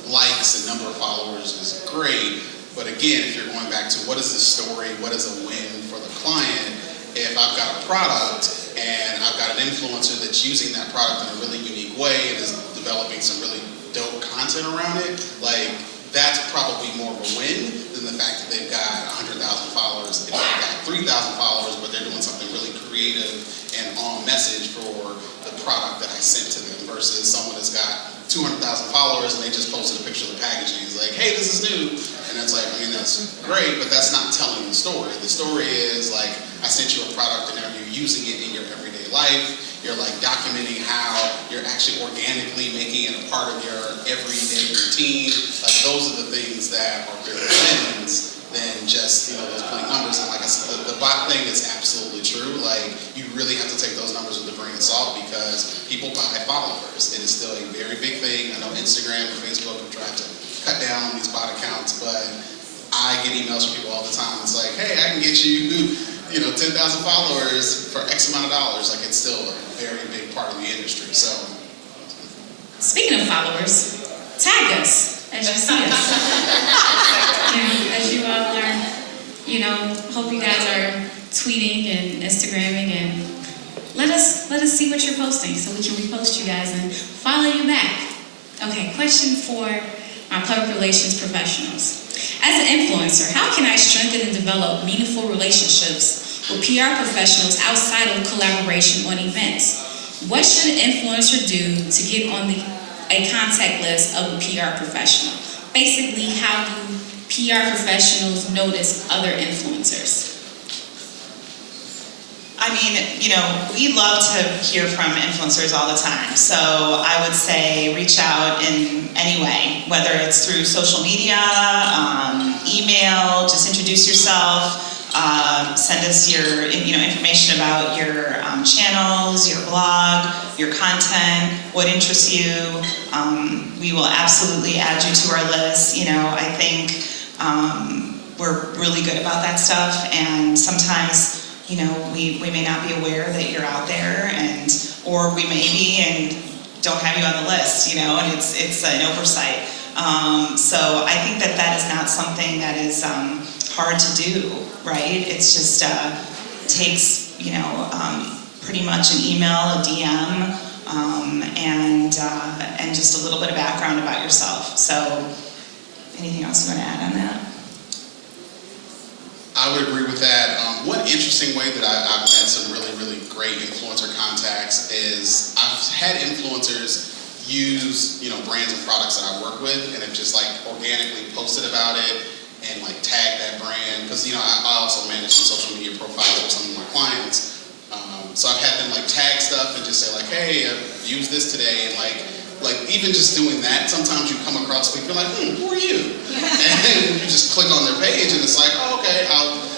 likes and number of followers is great, but again, if you're going back to what is the story, what is a win for the client, if I've got a product and I've got an influencer that's using that product in a really unique way and is developing some really dope content around it, like, that's probably more of a win than the fact that they've got 100,000 followers. If they've got 3,000 followers, but they're doing something really creative and on message for the product that I sent to them, versus someone that's got 200,000 followers and they just posted a picture of the packaging. It's like, hey, this is new. And it's like, that's great, but that's not telling the story. The story is like, I sent you a product and now you're using it in your everyday life. You're like documenting how you're actually organically making it a part of your everyday routine. Like, those are the things that are bigger wins than just, those big numbers. And like I said, the bot thing is absolutely true. Like, you really have to take those numbers with a grain of salt because people buy followers. It is still a very big thing. I know Instagram and Facebook have tried to cut down on these bot accounts, but I get emails from people all the time. It's like, hey, I can get you, 10,000 followers for X amount of dollars. Like, it's still a very big part of the industry. So, Speaking of followers, tag us as you see us. As you all are, hope you guys are tweeting and Instagramming, and let us see what you're posting so we can repost you guys and follow you back. Okay, question for our public relations professionals. As an influencer, how can I strengthen and develop meaningful relationships with PR professionals outside of collaboration on events? What should an influencer do to get on a contact list of a PR professional? Basically, how do PR professionals notice other influencers? I mean, we love to hear from influencers all the time. So I would say reach out in any way, whether it's through social media, email, just introduce yourself, send us your information about your channels, your blog, your content, what interests you. We will absolutely add you to our list. I think we're really good about that stuff, and sometimes we may not be aware that you're out there, or we may be and don't have you on the list, and it's an oversight. So I think that is not something that is hard to do, right? It's just takes pretty much an email, a DM, and just a little bit of background about yourself. So anything else you want to add on that? I would agree with that. One interesting way that I've had some really, really great influencer contacts is I've had influencers use, brands and products that I work with and have just like organically posted about it and like tag that brand. Because, I also manage some social media profiles for some of my clients. So I've had them like tag stuff and just say like, hey, I've used this today, and like even just doing that, sometimes you come across people, you're like, who are you? And you just click on their page and it's like, oh, okay,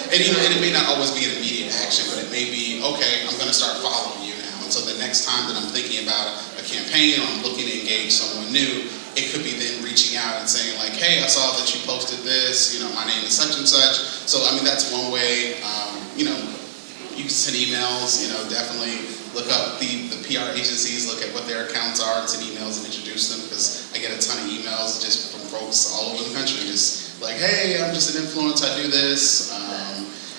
and it may not always be an immediate action, but it may be, okay, I'm gonna start following you now. And so the next time that I'm thinking about a campaign or I'm looking to engage someone new, it could be then reaching out and saying like, hey, I saw that you posted this, my name is such and such. So, that's one way. you can send emails, definitely look up the PR agencies, look at what their accounts are, and send emails and introduce them, because I get a ton of emails just from folks all over the country, just like, hey, I'm just an influencer, I do this.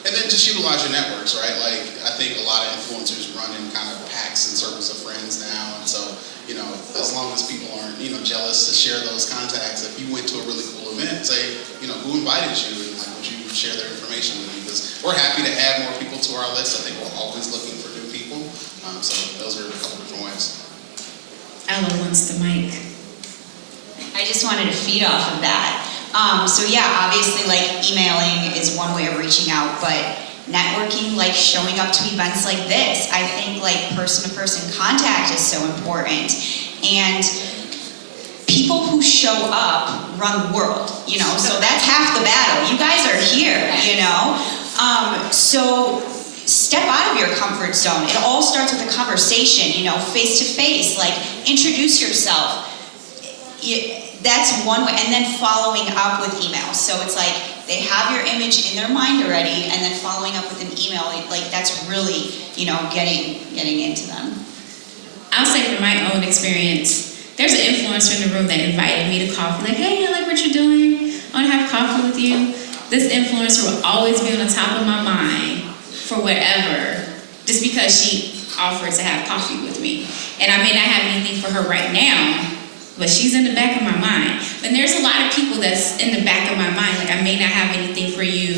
And then just utilize your networks, right? Like, I think a lot of influencers run in kind of packs and circles of friends now, and so, as long as people aren't, jealous to share those contacts, if you went to a really cool event, say, who invited you, and like, would you share their information with me? Because we're happy to add more people to our list. I think we're always looking for new people. So those are a couple different ways. Ella wants the mic. I just wanted to feed off of that. So yeah, obviously like emailing is one way of reaching out, but networking, like showing up to events like this, I think like person-to-person contact is so important. And people who show up run the world, so that's half the battle. You guys are here, so step out of your comfort zone. It all starts with a conversation, face to face, like introduce yourself. That's one way, and then following up with emails. So it's like they have your image in their mind already, and then following up with an email, like that's really, getting into them. I'll say from my own experience, there's an influencer in the room that invited me to coffee. Like, hey, I like what you're doing. I want to have coffee with you. This influencer will always be on the top of my mind for whatever, just because she offered to have coffee with me. And I may not have anything for her right now, but she's in the back of my mind. And there's a lot of people that's in the back of my mind, like I may not have anything for you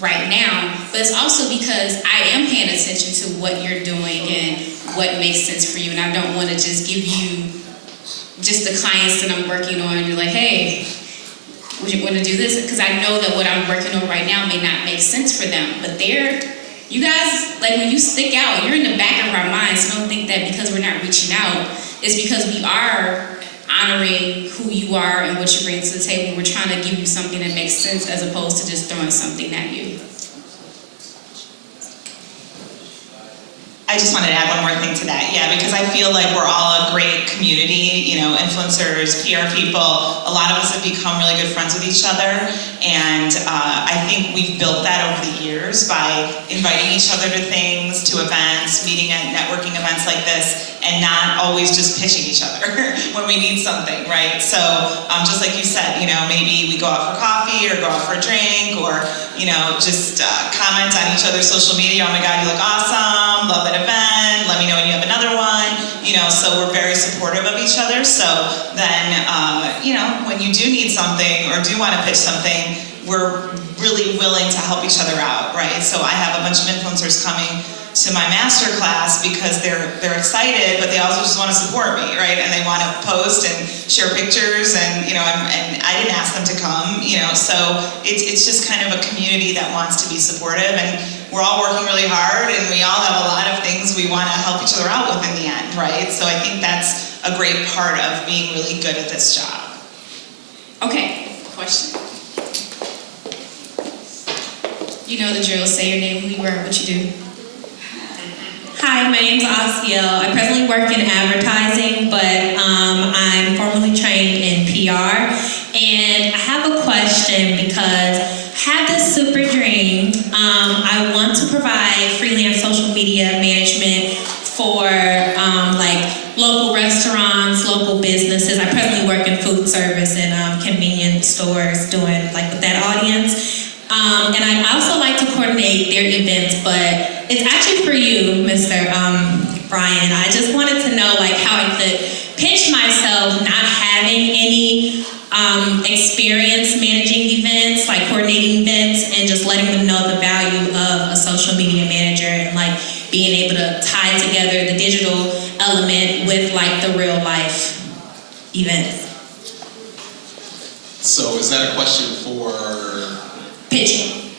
right now, but it's also because I am paying attention to what you're doing and what makes sense for you, and I don't want to just give you just the clients that I'm working on, and you're like, hey, would you want to do this? Because I know that what I'm working on right now may not make sense for them, but you guys, like when you stick out, you're in the back of our minds, so don't think that because we're not reaching out, it's because we are honoring who you are and what you bring to the table. We're trying to give you something that makes sense as opposed to just throwing something at you. I just wanted to add one more thing to that. Yeah, because I feel like we're all a great community, influencers, PR people. A lot of us have become really good friends with each other. And I think we've built that over the years by inviting each other to things, to events, meeting at networking events like this, and not always just pitching each other when we need something, right? So just like you said, maybe we go out for coffee or go out for a drink, or, just comment on each other's social media. Oh my God, you look awesome. Love that event. Let me know when you have another one. So we're very supportive of each other. So then, when you do need something or do want to pitch something, we're really willing to help each other out, right? So I have a bunch of influencers coming to my master class because they're excited, but they also just want to support me, right? And they want to post and share pictures, and and I didn't ask them to come, so it's just kind of a community that wants to be supportive, and we're all working really hard, and we all have a lot of things we want to help each other out with in the end, right? So I think that's a great part of being really good at this job. Okay, question. You know the drill. Say your name, who you are, what you do. Hi, my name's Asiel. I presently work in advertising, but I'm formally trained in PR. And I have a question because I have this super dream. I want to provide freelance social media management for local restaurants, local businesses. I presently work in food service and convenience stores doing with that audience. And I'd also like to coordinate their events, but it's actually for you, Mr. Brian. I just wanted to know how I could pitch myself not having any experience managing events, coordinating events, and just letting them know the value of a social media manager and being able to tie together the digital element with the real life events. So is that a question for pitching?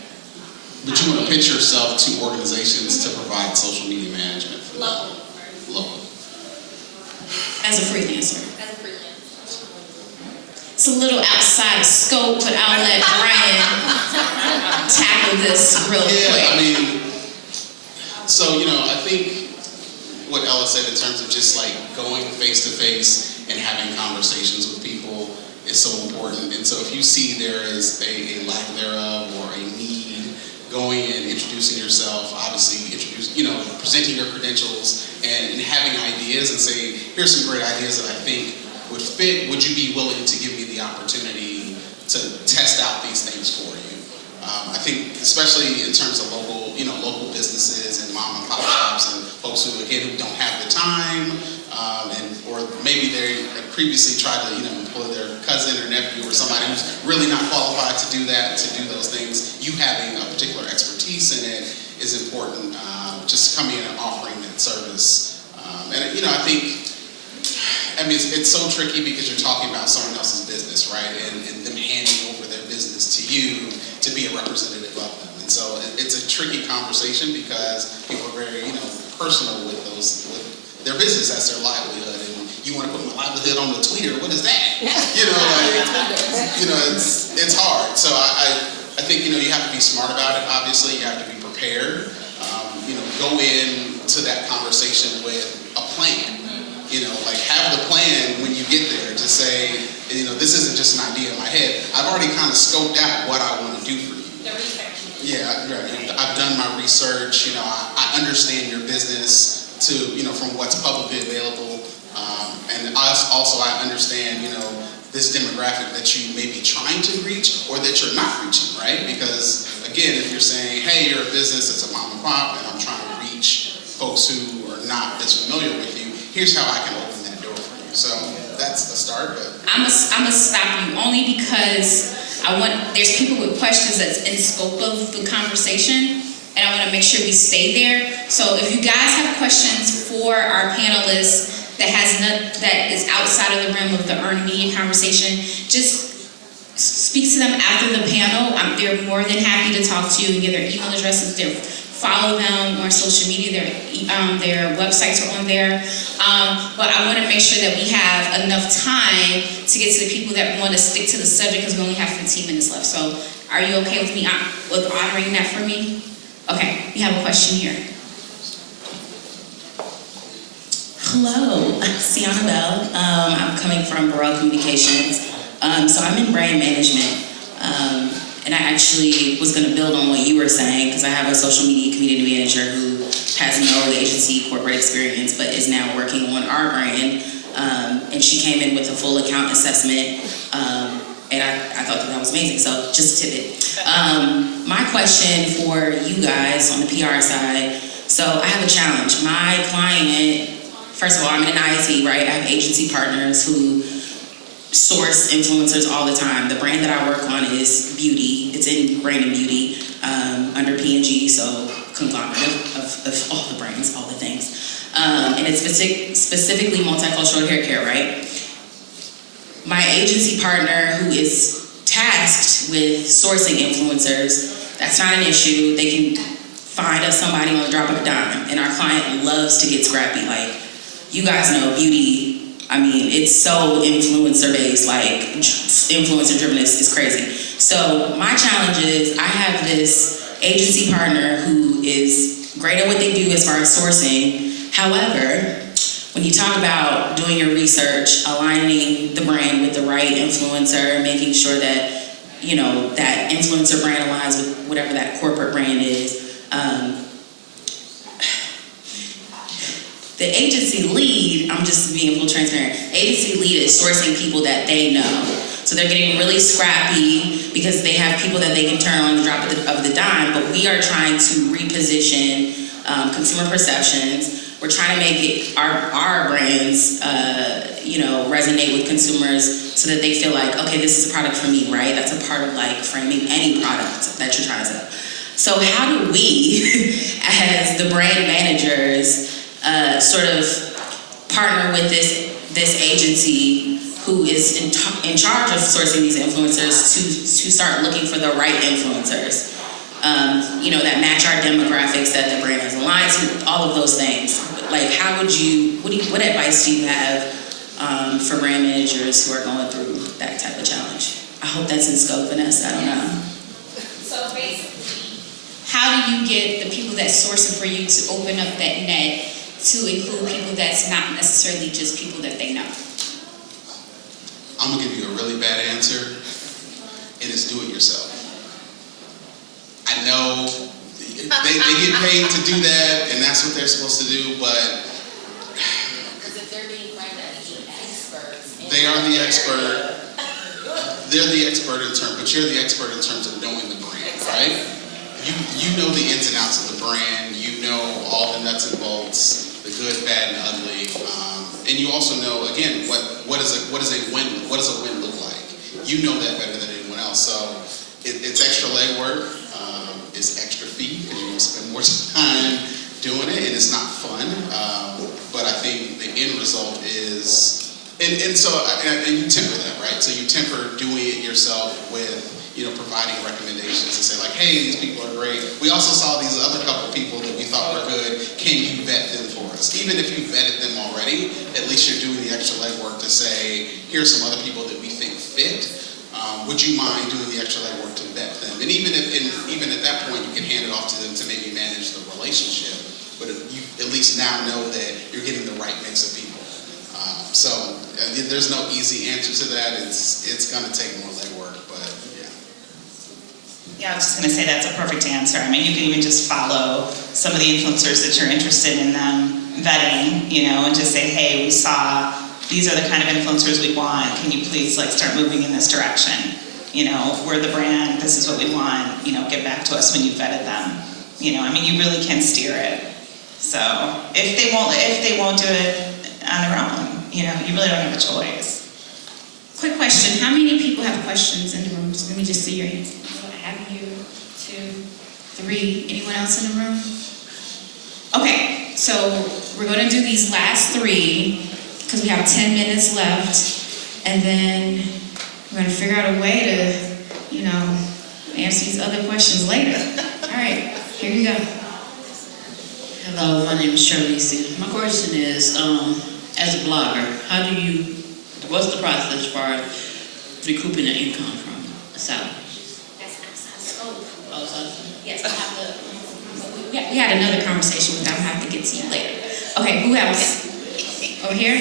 But you want to pitch yourself to organizations to provide social media management for them? Local. As a freelancer. It's a little outside of scope, but I'll let Brian tackle this real quick. I mean, so, I think what Ella said in terms of just going face to face and having conversations with people is so important. And so if you see there is a lack thereof or a need going and introducing yourself, obviously presenting your credentials and having ideas and saying, here's some great ideas that I think would fit. Would you be willing to give me the opportunity to test out these things for you? I think especially in terms of local businesses and mom and pop shops and folks who don't have the time, or maybe they had previously tried to employ their cousin or nephew or somebody who's really not qualified to do those things. You having a particular expertise in it is important. Just coming in and offering that service, I think. It's so tricky because you're talking about someone else's business, right? And them handing over their business to you to be a representative of them. And so it's a tricky conversation because people are very, personal with their business. That's their livelihood. And you want to put my livelihood on the Twitter, what is that? It's hard. So I think, you have to be smart about it. Obviously, you have to be prepared. Go in to that conversation with a plan. Have the plan when you get there to say, this isn't just an idea in my head. I've already kind of scoped out what I want to do for you. The research. Yeah, right. I've done my research. I understand your business from what's publicly available. And I understand, this demographic that you may be trying to reach or that you're not reaching, right? Because, again, if you're saying, hey, you're a business that's a mom and pop and I'm trying to reach folks who are not as familiar with you, here's how I can open that door for you. So that's the start, but I'm gonna stop you only because there's people with questions that's in scope of the conversation, and I want to make sure we stay there. So if you guys have questions for our panelists that is outside of the realm of the earned media conversation, just speak to them after the panel. They're more than happy to talk to you and give their email addresses. Follow them on social media. Their websites are on there. But I want to make sure that we have enough time to get to the people that want to stick to the subject because we only have 15 minutes left. So are you okay with me with honoring that for me? Okay, we have a question here. Hello, Sienna Bell. I'm coming from Burrell Communications. So I'm in brand management. And I actually was going to build on what you were saying because I have a social media community manager who has no agency corporate experience but is now working on our brand. And she came in with a full account assessment. And I thought that was amazing. So just a tidbit. My question for you guys on the PR side. So I have a challenge. My client, first of all, I'm in IIT, right? I have agency partners who source influencers all the time. The brand that I work on is beauty. It's in brand and beauty under P&G, so conglomerate of all the brands, all the things. And it's specifically multicultural hair care, right? My agency partner who is tasked with sourcing influencers, that's not an issue. They can find us somebody on the drop of a dime. And our client loves to get scrappy. Like, you guys know beauty, it's so influencer-based, like influencer-driven is crazy. So my challenge is I have this agency partner who is great at what they do as far as sourcing. However, when you talk about doing your research, aligning the brand with the right influencer, making sure that, that influencer brand aligns with whatever that corporate brand is, the agency lead, I'm just being full transparent, agency lead is sourcing people that they know. So they're getting really scrappy because they have people that they can turn on the drop of the dime, but we are trying to reposition consumer perceptions. We're trying to make it our brands, resonate with consumers so that they feel like, okay, this is a product for me, right? That's a part of like framing any product that you're trying to sell. So how do we, as the brand managers, sort of partner with this agency who is in charge of sourcing these influencers to start looking for the right influencers, that match our demographics that the brand has aligned to, all of those things. Like, what advice do you have for brand managers who are going through that type of challenge? I hope that's in scope, Vanessa, I don't know. So basically, How do you get the people that source it for you to open up that net to include people that's not necessarily just people that they know? I'm gonna give you a really bad answer, and it's do it yourself. I know they get paid to do that, and that's what they're supposed to do, but Because if they're being framed as the experts. they are the expert. They're the expert in terms, but you're the expert in terms of knowing the brand, right? You know the ins and outs of the brand. You know all the nuts and bolts, the good, bad, and ugly, and you also know again what does a win look like. You know that better than anyone else. So it's extra legwork. It's extra fee because you're going to spend more time doing it, and it's not fun. But I think the end result is, and you temper that, right? So you temper doing it yourself with, providing recommendations and say like, hey, these people are great. We also saw these other couple people that we thought were good. Can you vet them for us? Even if you vetted them already, at least you're doing the extra legwork to say, here's some other people that we think fit. Would you mind doing the extra legwork to vet them? And even at that point, you can hand it off to them to maybe manage the relationship. But you at least now know that you're getting the right mix of people. So there's no easy answer to that. It's going to take more legwork, but yeah. Yeah, I was just going to say that's a perfect answer. I mean, you can even just follow some of the influencers that you're interested in them vetting, and just say, hey, we saw these are the kind of influencers we want. Can you please start moving in this direction? We're the brand. This is what we want. Get back to us when you've vetted them. You really can steer it. So if they won't do it on their own, you really don't have a choice. Quick question, how many people have questions in the room? Let me just see your hands. I have you, 2, 3, anyone else in the room? Okay, so we're gonna do these last 3, because we have 10 minutes left, and then we're gonna figure out a way to, answer these other questions later. All right, here you go. Hello, my name is Shirley C. My question is, as a blogger, what's the process for recouping the income from a salary? Yes, I have the. We had another conversation with them. I'll have to get to you later. Okay, who else? Over here.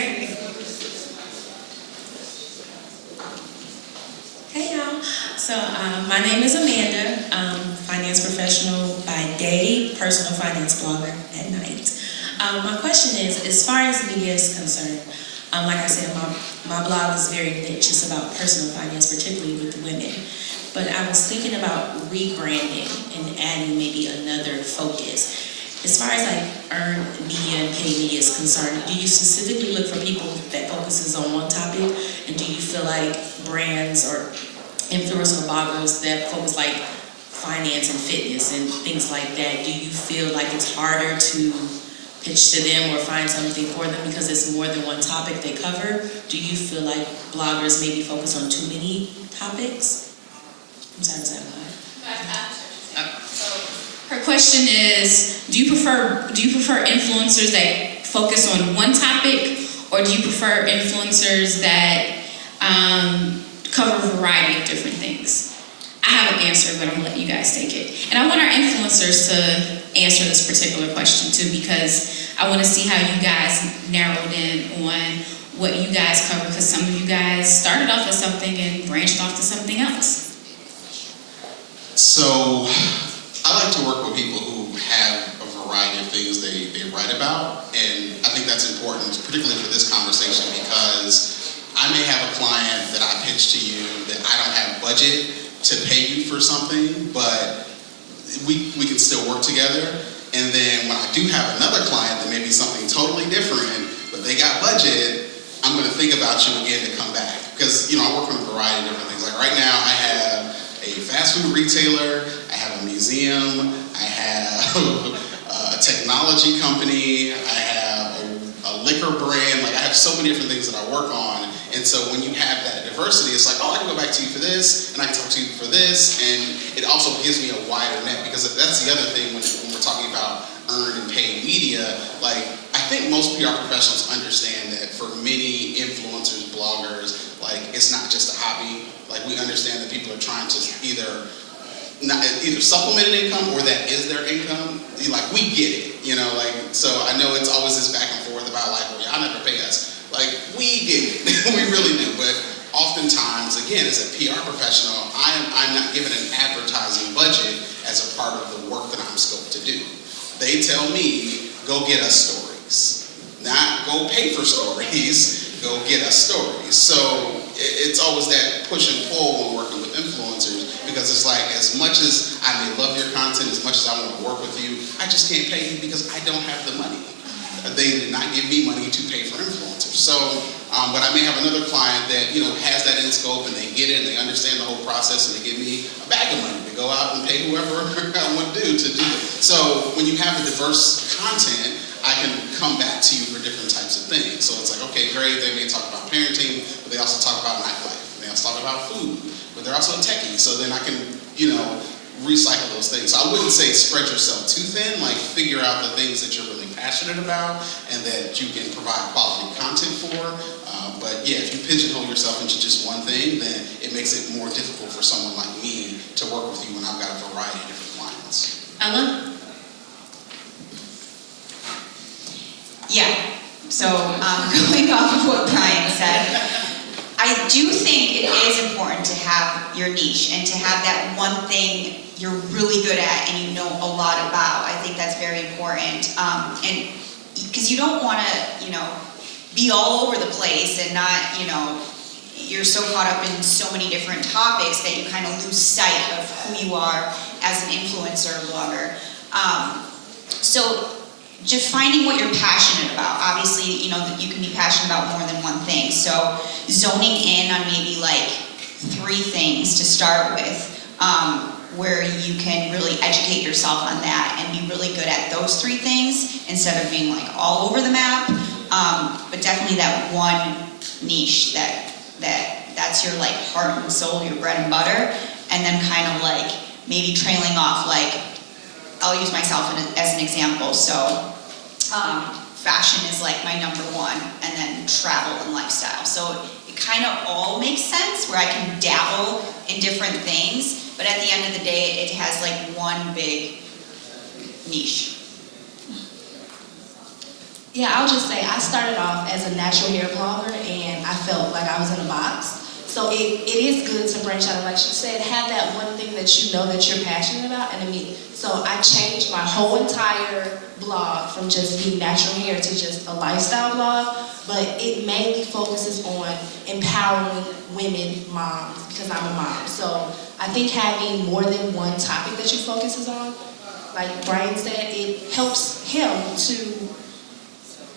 Hey y'all. So my name is Amanda. Finance professional by day, personal finance blogger at night. My question is, as far as media is concerned, like I said, my blog is very niche. It's about personal finance, particularly with women. But I was thinking about rebranding and adding maybe another focus. As far as earned media and paid media is concerned, do you specifically look for people that focuses on one topic? And do you feel like brands or influencers or bloggers that focus finance and fitness and things like that, do you feel like it's harder to pitch to them or find something for them because it's more than one topic they cover? Do you feel like bloggers maybe focus on too many topics? I'm sorry, is that Her question is, do you prefer influencers that focus on one topic, or do you prefer influencers that cover a variety of different things? I have an answer, but I'm gonna let you guys take it. And I want our influencers to answer this particular question too, because I want to see how you guys narrowed in on what you guys cover, because some of you guys started off as something and branched off to something else. So I like to work with people who have a variety of things they write about, and I think that's important, particularly for this conversation, because I may have a client that I pitch to you that I don't have budget to pay you for something, but we can still work together. And then when I do have another client that may be something totally different, but they got budget, I'm going to think about you again to come back. Because, I work on a variety of different things. Like right now, I have a fast food retailer, I have a museum, I have a technology company, I have a liquor brand. I have so many different things that I work on. And so when you have that diversity, it's like, oh, I can go back to you for this, and I can talk to you for this, and it also gives me a wider net, because that's the other thing when we're talking about earned and paid media. I think most PR professionals understand that for many influencers, bloggers, it's not just a hobby. We understand that people are trying to either supplement an income or that is their income. We get it, so I know it's always this back and forth about well, y'all never pay us. We get it, we really do, but oftentimes, again, as a PR professional, I'm not given an advertising budget as a part of the work that I'm scoped to do. They tell me, go get us stories. Not go pay for stories, go get us stories. So it's always that push and pull when working with influencers, because it's like, as much as I may love your content, as much as I want to work with you, I just can't pay you because I don't have the money. They did not give me money to pay for influencers. So, but I may have another client that, has that in scope, and they get it and they understand the whole process, and they give me a bag of money to go out and pay whoever I want to do it. So when you have a diverse content, I can come back to you for different types of things. So it's like, okay, great, they may talk about parenting, but they also talk about nightlife. They also talk about food, but they're also techies. So then I can, recycle those things. So I wouldn't say spread yourself too thin, like figure out the things that you're really passionate about and that you can provide quality content for. But yeah, if you pigeonhole yourself into just one thing, then it makes it more difficult for someone like me to work with you when I've got a variety of different clients. Ella? Yeah, so going off of what Brian said, I do think it is important to have your niche and to have that one thing you're really good at and you know a lot about. I think that's very important. And because you don't want to, be all over the place and not, you're so caught up in so many different topics that you kind of lose sight of who you are as an influencer or blogger. So just finding what you're passionate about. Obviously, you can be passionate about more than one thing. So zoning in on maybe like 3 things to start with, where you can really educate yourself on that and be really good at those 3 things instead of being like all over the map. But definitely that one niche that's your like heart and soul, your bread and butter, and then kind of like maybe trailing off, like I'll use myself as an example. So fashion is like my #1, and then travel and lifestyle. So it kind of all makes sense where I can dabble in different things, but at the end of the day, it has like one big niche. Yeah, I'll just say I started off as a natural hair blogger, and I felt like I was in a box. So it is good to branch out, and like she said, have that one thing that you know that you're passionate about. And so I changed my whole entire blog from just being natural hair to just a lifestyle blog, but it mainly focuses on empowering women, moms, because I'm a mom. So I think having more than one topic that you focus on, like Brian said, it helps him to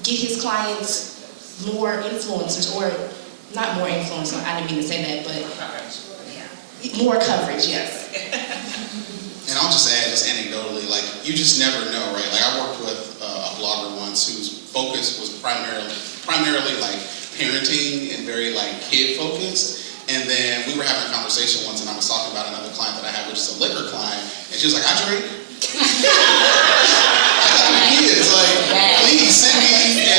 get his clients more influencers, or not more influencers, I didn't mean to say that, but more coverage, yes. And I'll just add, just anecdotally, like, you just never know, right? Like, I worked with a blogger once whose focus was primarily like parenting and very like kid focused. And then we were having a conversation once, and I was talking about another client that I have, which is a liquor client, and she was like, I drink. I got 3 kids, like, please send me,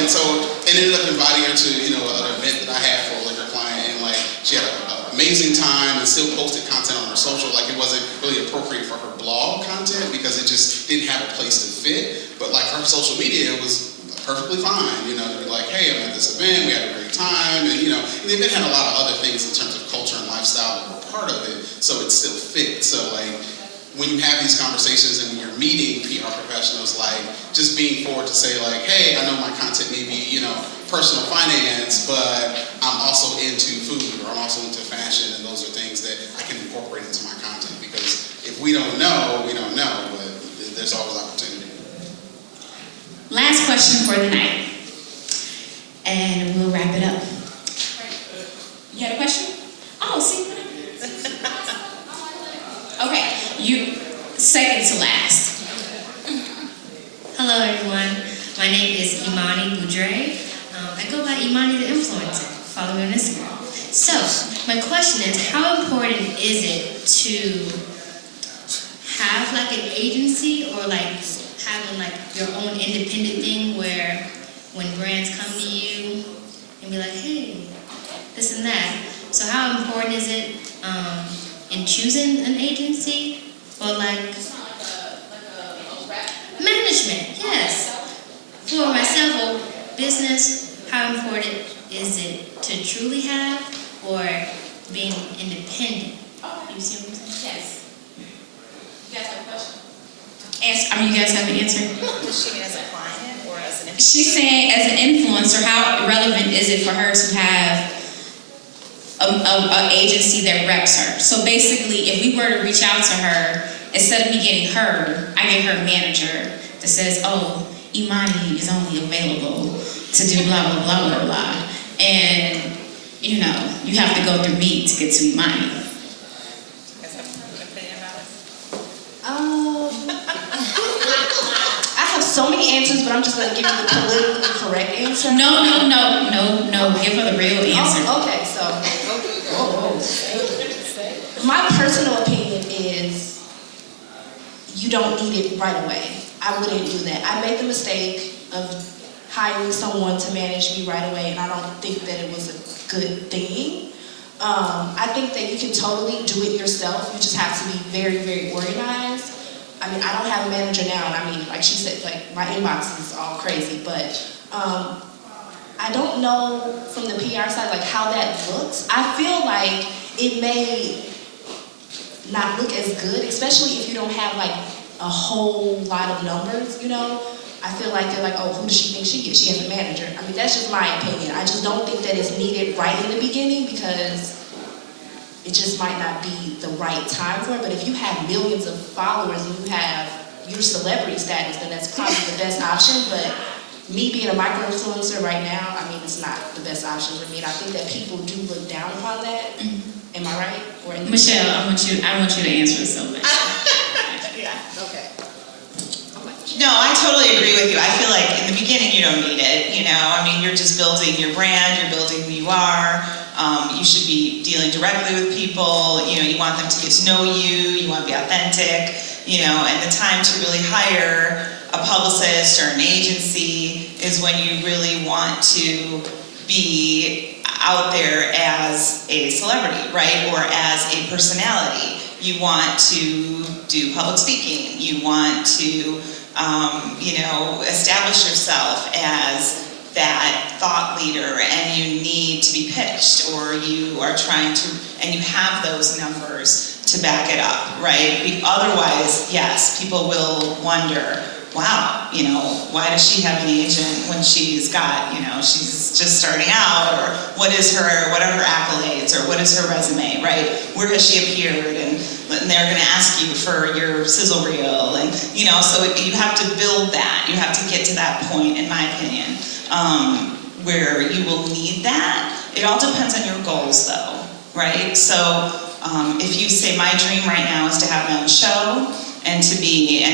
and so it ended up inviting her to, an event that I had for a liquor client, and like, she had an amazing time and still posted content on her social. Like, it wasn't really appropriate for her blog content because it just didn't have a place to fit, but like her social media, it was perfectly fine, to be like, hey, I'm at this event, we had a great time, and and the event had a lot of other things in terms of culture and lifestyle that were part of it, so it still fit. So like, when you have these conversations and when you're meeting PR professionals, like just being forward to say like, hey, I know my content may be, personal finance, but I'm also into food, or I'm also into fashion, and those are things that I can incorporate into my content, because if we don't know, we don't know, but there's always opportunity. Last question for the night, and we'll wrap it up. You had a question? Oh, see what happened? Okay, you second to last. Hello everyone, my name is Imani Boudre. I go by Imani the Influencer. Follow me on Instagram. So, my question is, how important is it to have like an agency, or like having like your own independent thing where when brands come to you and be like, hey, this and that. So how important is it in choosing an agency, or like management? Yes. For myself or business, how important is it to truly have, or being independent? You see what I'm saying? Yes. You guys have a question? you guys have an answer? Does she mean as a client or as an influencer? She's saying, as an influencer, how relevant is it for her to have an agency that reps her? So basically, if we were to reach out to her, instead of me getting her, I get her manager that says, oh, Imani is only available to do blah, blah, blah, blah, blah. And, you know, you have to go through me to get to Imani. You guys have an opinion about it? I have so many answers, but I'm just going to give you the politically correct answer. No. Give her the real answer. Oh, okay, so. My personal opinion is you don't need it right away. I wouldn't do that. I made the mistake of hiring someone to manage me right away, and I don't think that it was a good thing. I think that you can totally do it yourself. You just have to be very, very organized. I mean, I don't have a manager now, and I mean, like she said, like my inbox is all crazy, but I don't know from the PR side, like how that looks. I feel like it may not look as good, especially if you don't have like a whole lot of numbers, you know? I feel like they're like, oh, who does she think she is? She has a manager. I mean, that's just my opinion. I just don't think that it's needed right in the beginning because it just might not be the right time for it. But if you have millions of followers and you have your celebrity status, then that's probably the best option. But me being a micro-influencer right now, I mean, it's not the best option for me. And I think that people do look down upon that. Am I right? Or Michelle, I want you to answer this so much. Yeah, okay. No, I totally agree with you. I feel like in the beginning you don't need it, you know? I mean, you're just building your brand, you're building who you are. You should be dealing directly with people, you know, you want them to get to know you, you want to be authentic, you know, and the time to really hire a publicist or an agency is when you really want to be out there as a celebrity, right? Or as a personality. You want to do public speaking. You want to, you know, establish yourself as that thought leader, and you need to be pitched, or you are trying to, and you have those numbers to back it up, right? Otherwise, yes, people will wonder, wow, you know, why does she have an agent when she's got, you know, she's just starting out, or what are her accolades, or what is her resume, right? Where has she appeared, and they're going to ask you for your sizzle reel, and, you know, so you have to build that. You have to get to that point, in my opinion, where you will need that. It all depends on your goals, though, right? So if you say my dream right now is to have my own show and to be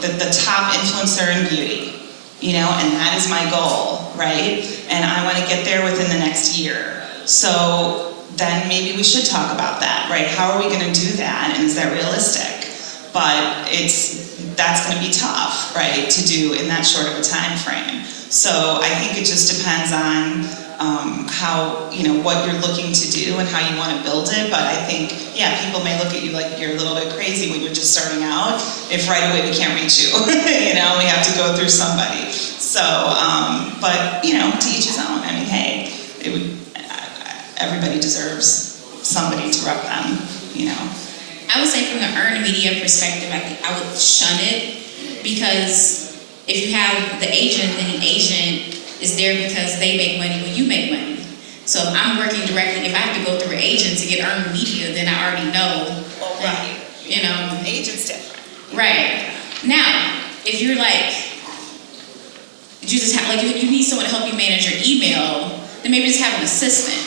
the top influencer in beauty, you know, and that is my goal, right? And I want to get there within the next year. So then maybe we should talk about that, right? How are we going to do that, and is that realistic? But that's going to be tough, right, to do in that short of a time frame. So I think it just depends on how, you know, what you're looking to do and how you want to build it. But I think, yeah, people may look at you like you're a little bit crazy when you're just starting out, if right away we can't reach you. You know, we have to go through somebody. So, but, you know, to each his own. I mean, hey, everybody deserves somebody to rep them, you know. I would say from the earned media perspective, I would shun it, because if you have the agent, then the agent is there because they make money when you make money. So if I'm working directly, if I have to go through an agent to get earned media, then I already know. Well, right. You know. An agent's different. Right. Now, if you're like, you just have, like, if you need someone to help you manage your email, then maybe just have an assistant.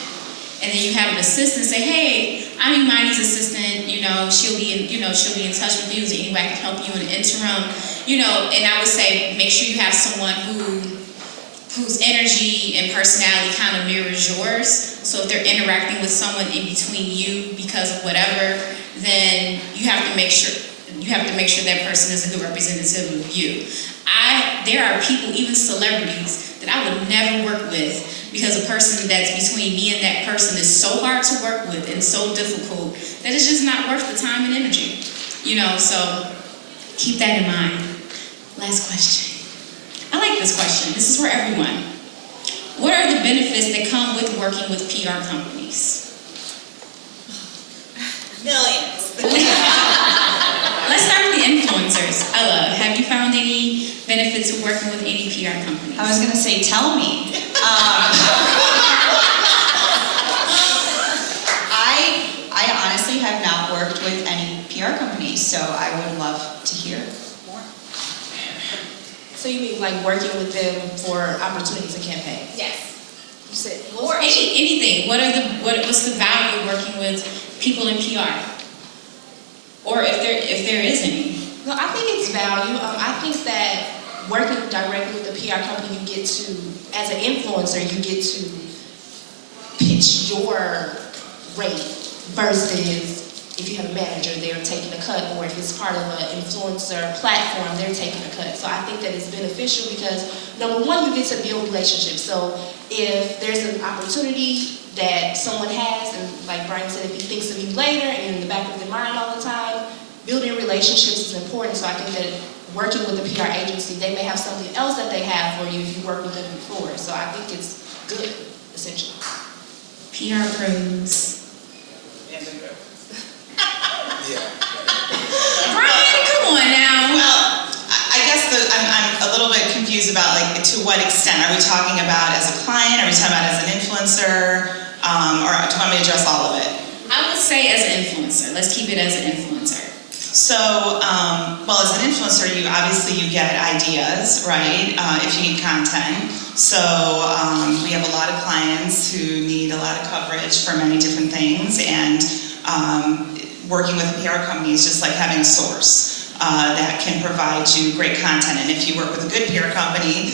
And then you have an assistant say, hey, I'm Imani's assistant, you know, she'll be in touch with you. Is there any way I can help you in the interim? You know, and I would say make sure you have someone whose energy and personality kind of mirrors yours. So if they're interacting with someone in between you because of whatever, then you have to make sure that person is a good representative of you. There are people, even celebrities, that I would never work with, because a person that's between me and that person is so hard to work with and so difficult that it's just not worth the time and energy. You know, so keep that in mind. Last question. I like this question. This is for everyone. What are the benefits that come with working with PR companies? Millions. Let's start with the influencers. Ella, have you found any tell me. I honestly have not worked with any PR companies, so I would love to hear more. So you mean like working with them for opportunities and campaigns? Yes. You said, Or anything. What's the value of working with people in PR? Or if there is any. No, I think it's value. I think that working directly with the PR company, you get to, as an influencer, you get to pitch your rate versus if you have a manager, they're taking a cut, or if it's part of an influencer platform, they're taking a cut. So I think that it's beneficial because, number one, you get to build relationships. So if there's an opportunity that someone has, and like Brian said, if he thinks of you later and in the back of their mind all the time, building relationships is important. So I think that working with a PR agency, they may have something else that they have for you if you worked with them before. So I think it's good, essentially. PR pros. Brian, come on now. Well, I guess I'm a little bit confused about like to what extent. Are we talking about as a client? Are we talking about as an influencer? Or do you want me to address all of it? I would say as an influencer. Let's keep it as an influencer. So, well, as an influencer, you get ideas, right? If you need content. So we have a lot of clients who need a lot of coverage for many different things, and working with a PR company is just like having a source that can provide you great content. And if you work with a good PR company,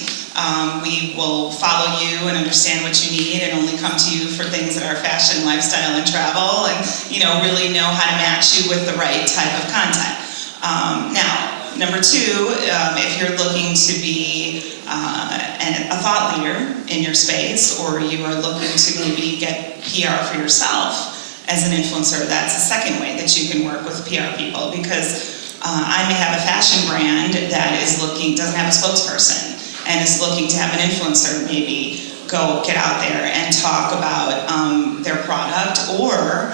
we will follow you and understand what you need and only come to you for things that are fashion, lifestyle, and travel, and really know how to match you with the right type of content. Now, number two, if you're looking to be a thought leader in your space, or you are looking to maybe get PR for yourself as an influencer, that's a second way that you can work with PR people, because I may have a fashion brand that doesn't have a spokesperson and is looking to have an influencer maybe go get out there and talk about their product, or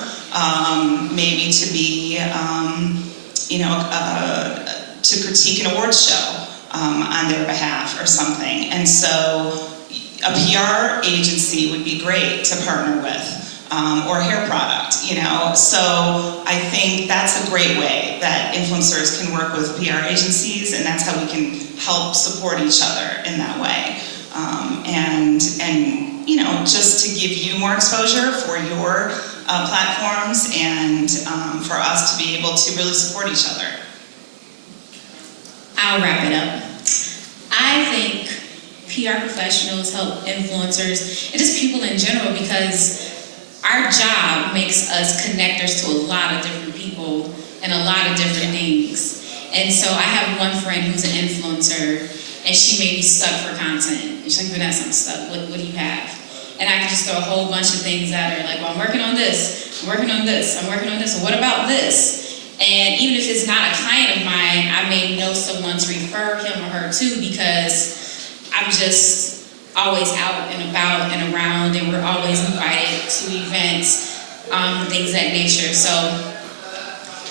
maybe to be, to critique an awards show on their behalf or something. And so a PR agency would be great to partner with. Or a hair product, So I think that's a great way that influencers can work with PR agencies, and that's how we can help support each other in that way. And just to give you more exposure for your platforms, and for us to be able to really support each other. I'll wrap it up. I think PR professionals help influencers and just people in general, because our job makes us connectors to a lot of different people and a lot of different things. And so I have one friend who's an influencer, and she may be stuck for content. And she's like, Vanessa, I'm stuck. What do you have? And I can just throw a whole bunch of things at her, like, well, I'm working on this, I'm working on this, I'm working on this, well, what about this? And even if it's not a client of mine, I may know someone to refer him or her to, because I'm just always out and about and around, and we're always invited to events, things of that nature. So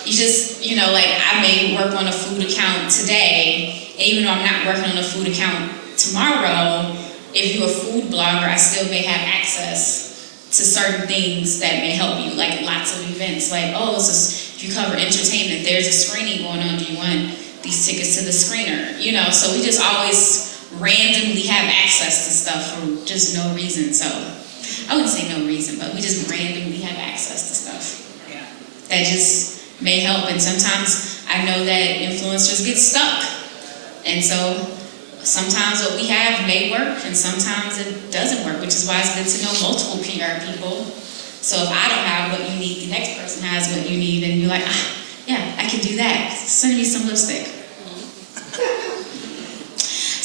you just, I may work on a food account today, and even though I'm not working on a food account tomorrow, if you're a food blogger, I still may have access to certain things that may help you, like lots of events, like, if you cover entertainment, there's a screening going on, do you want these tickets to the screener? So we just always randomly have access to stuff for just no reason. So I wouldn't say no reason, but we just randomly have access to stuff. Yeah. That just may help. And sometimes I know that influencers get stuck. And so sometimes what we have may work, and sometimes it doesn't work, which is why it's good to know multiple PR people. So if I don't have what you need, the next person has what you need, and you're like, yeah, I can do that. Send me some lipstick.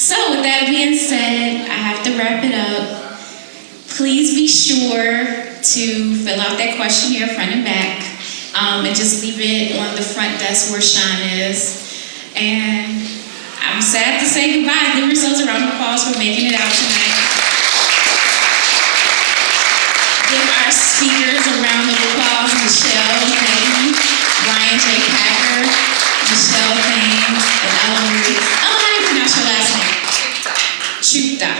So with that being said, I have to wrap it up. Please be sure to fill out that questionnaire front and back, and just leave it on the front desk where Sean is. And I'm sad to say goodbye. Give yourselves a round of applause for making it out tonight. Give our speakers a round of applause. Michelle, thank you. Brian J. Packer, Michelle Thames, and Ella Marie. Oh, how do you pronounce your last name? Czupta.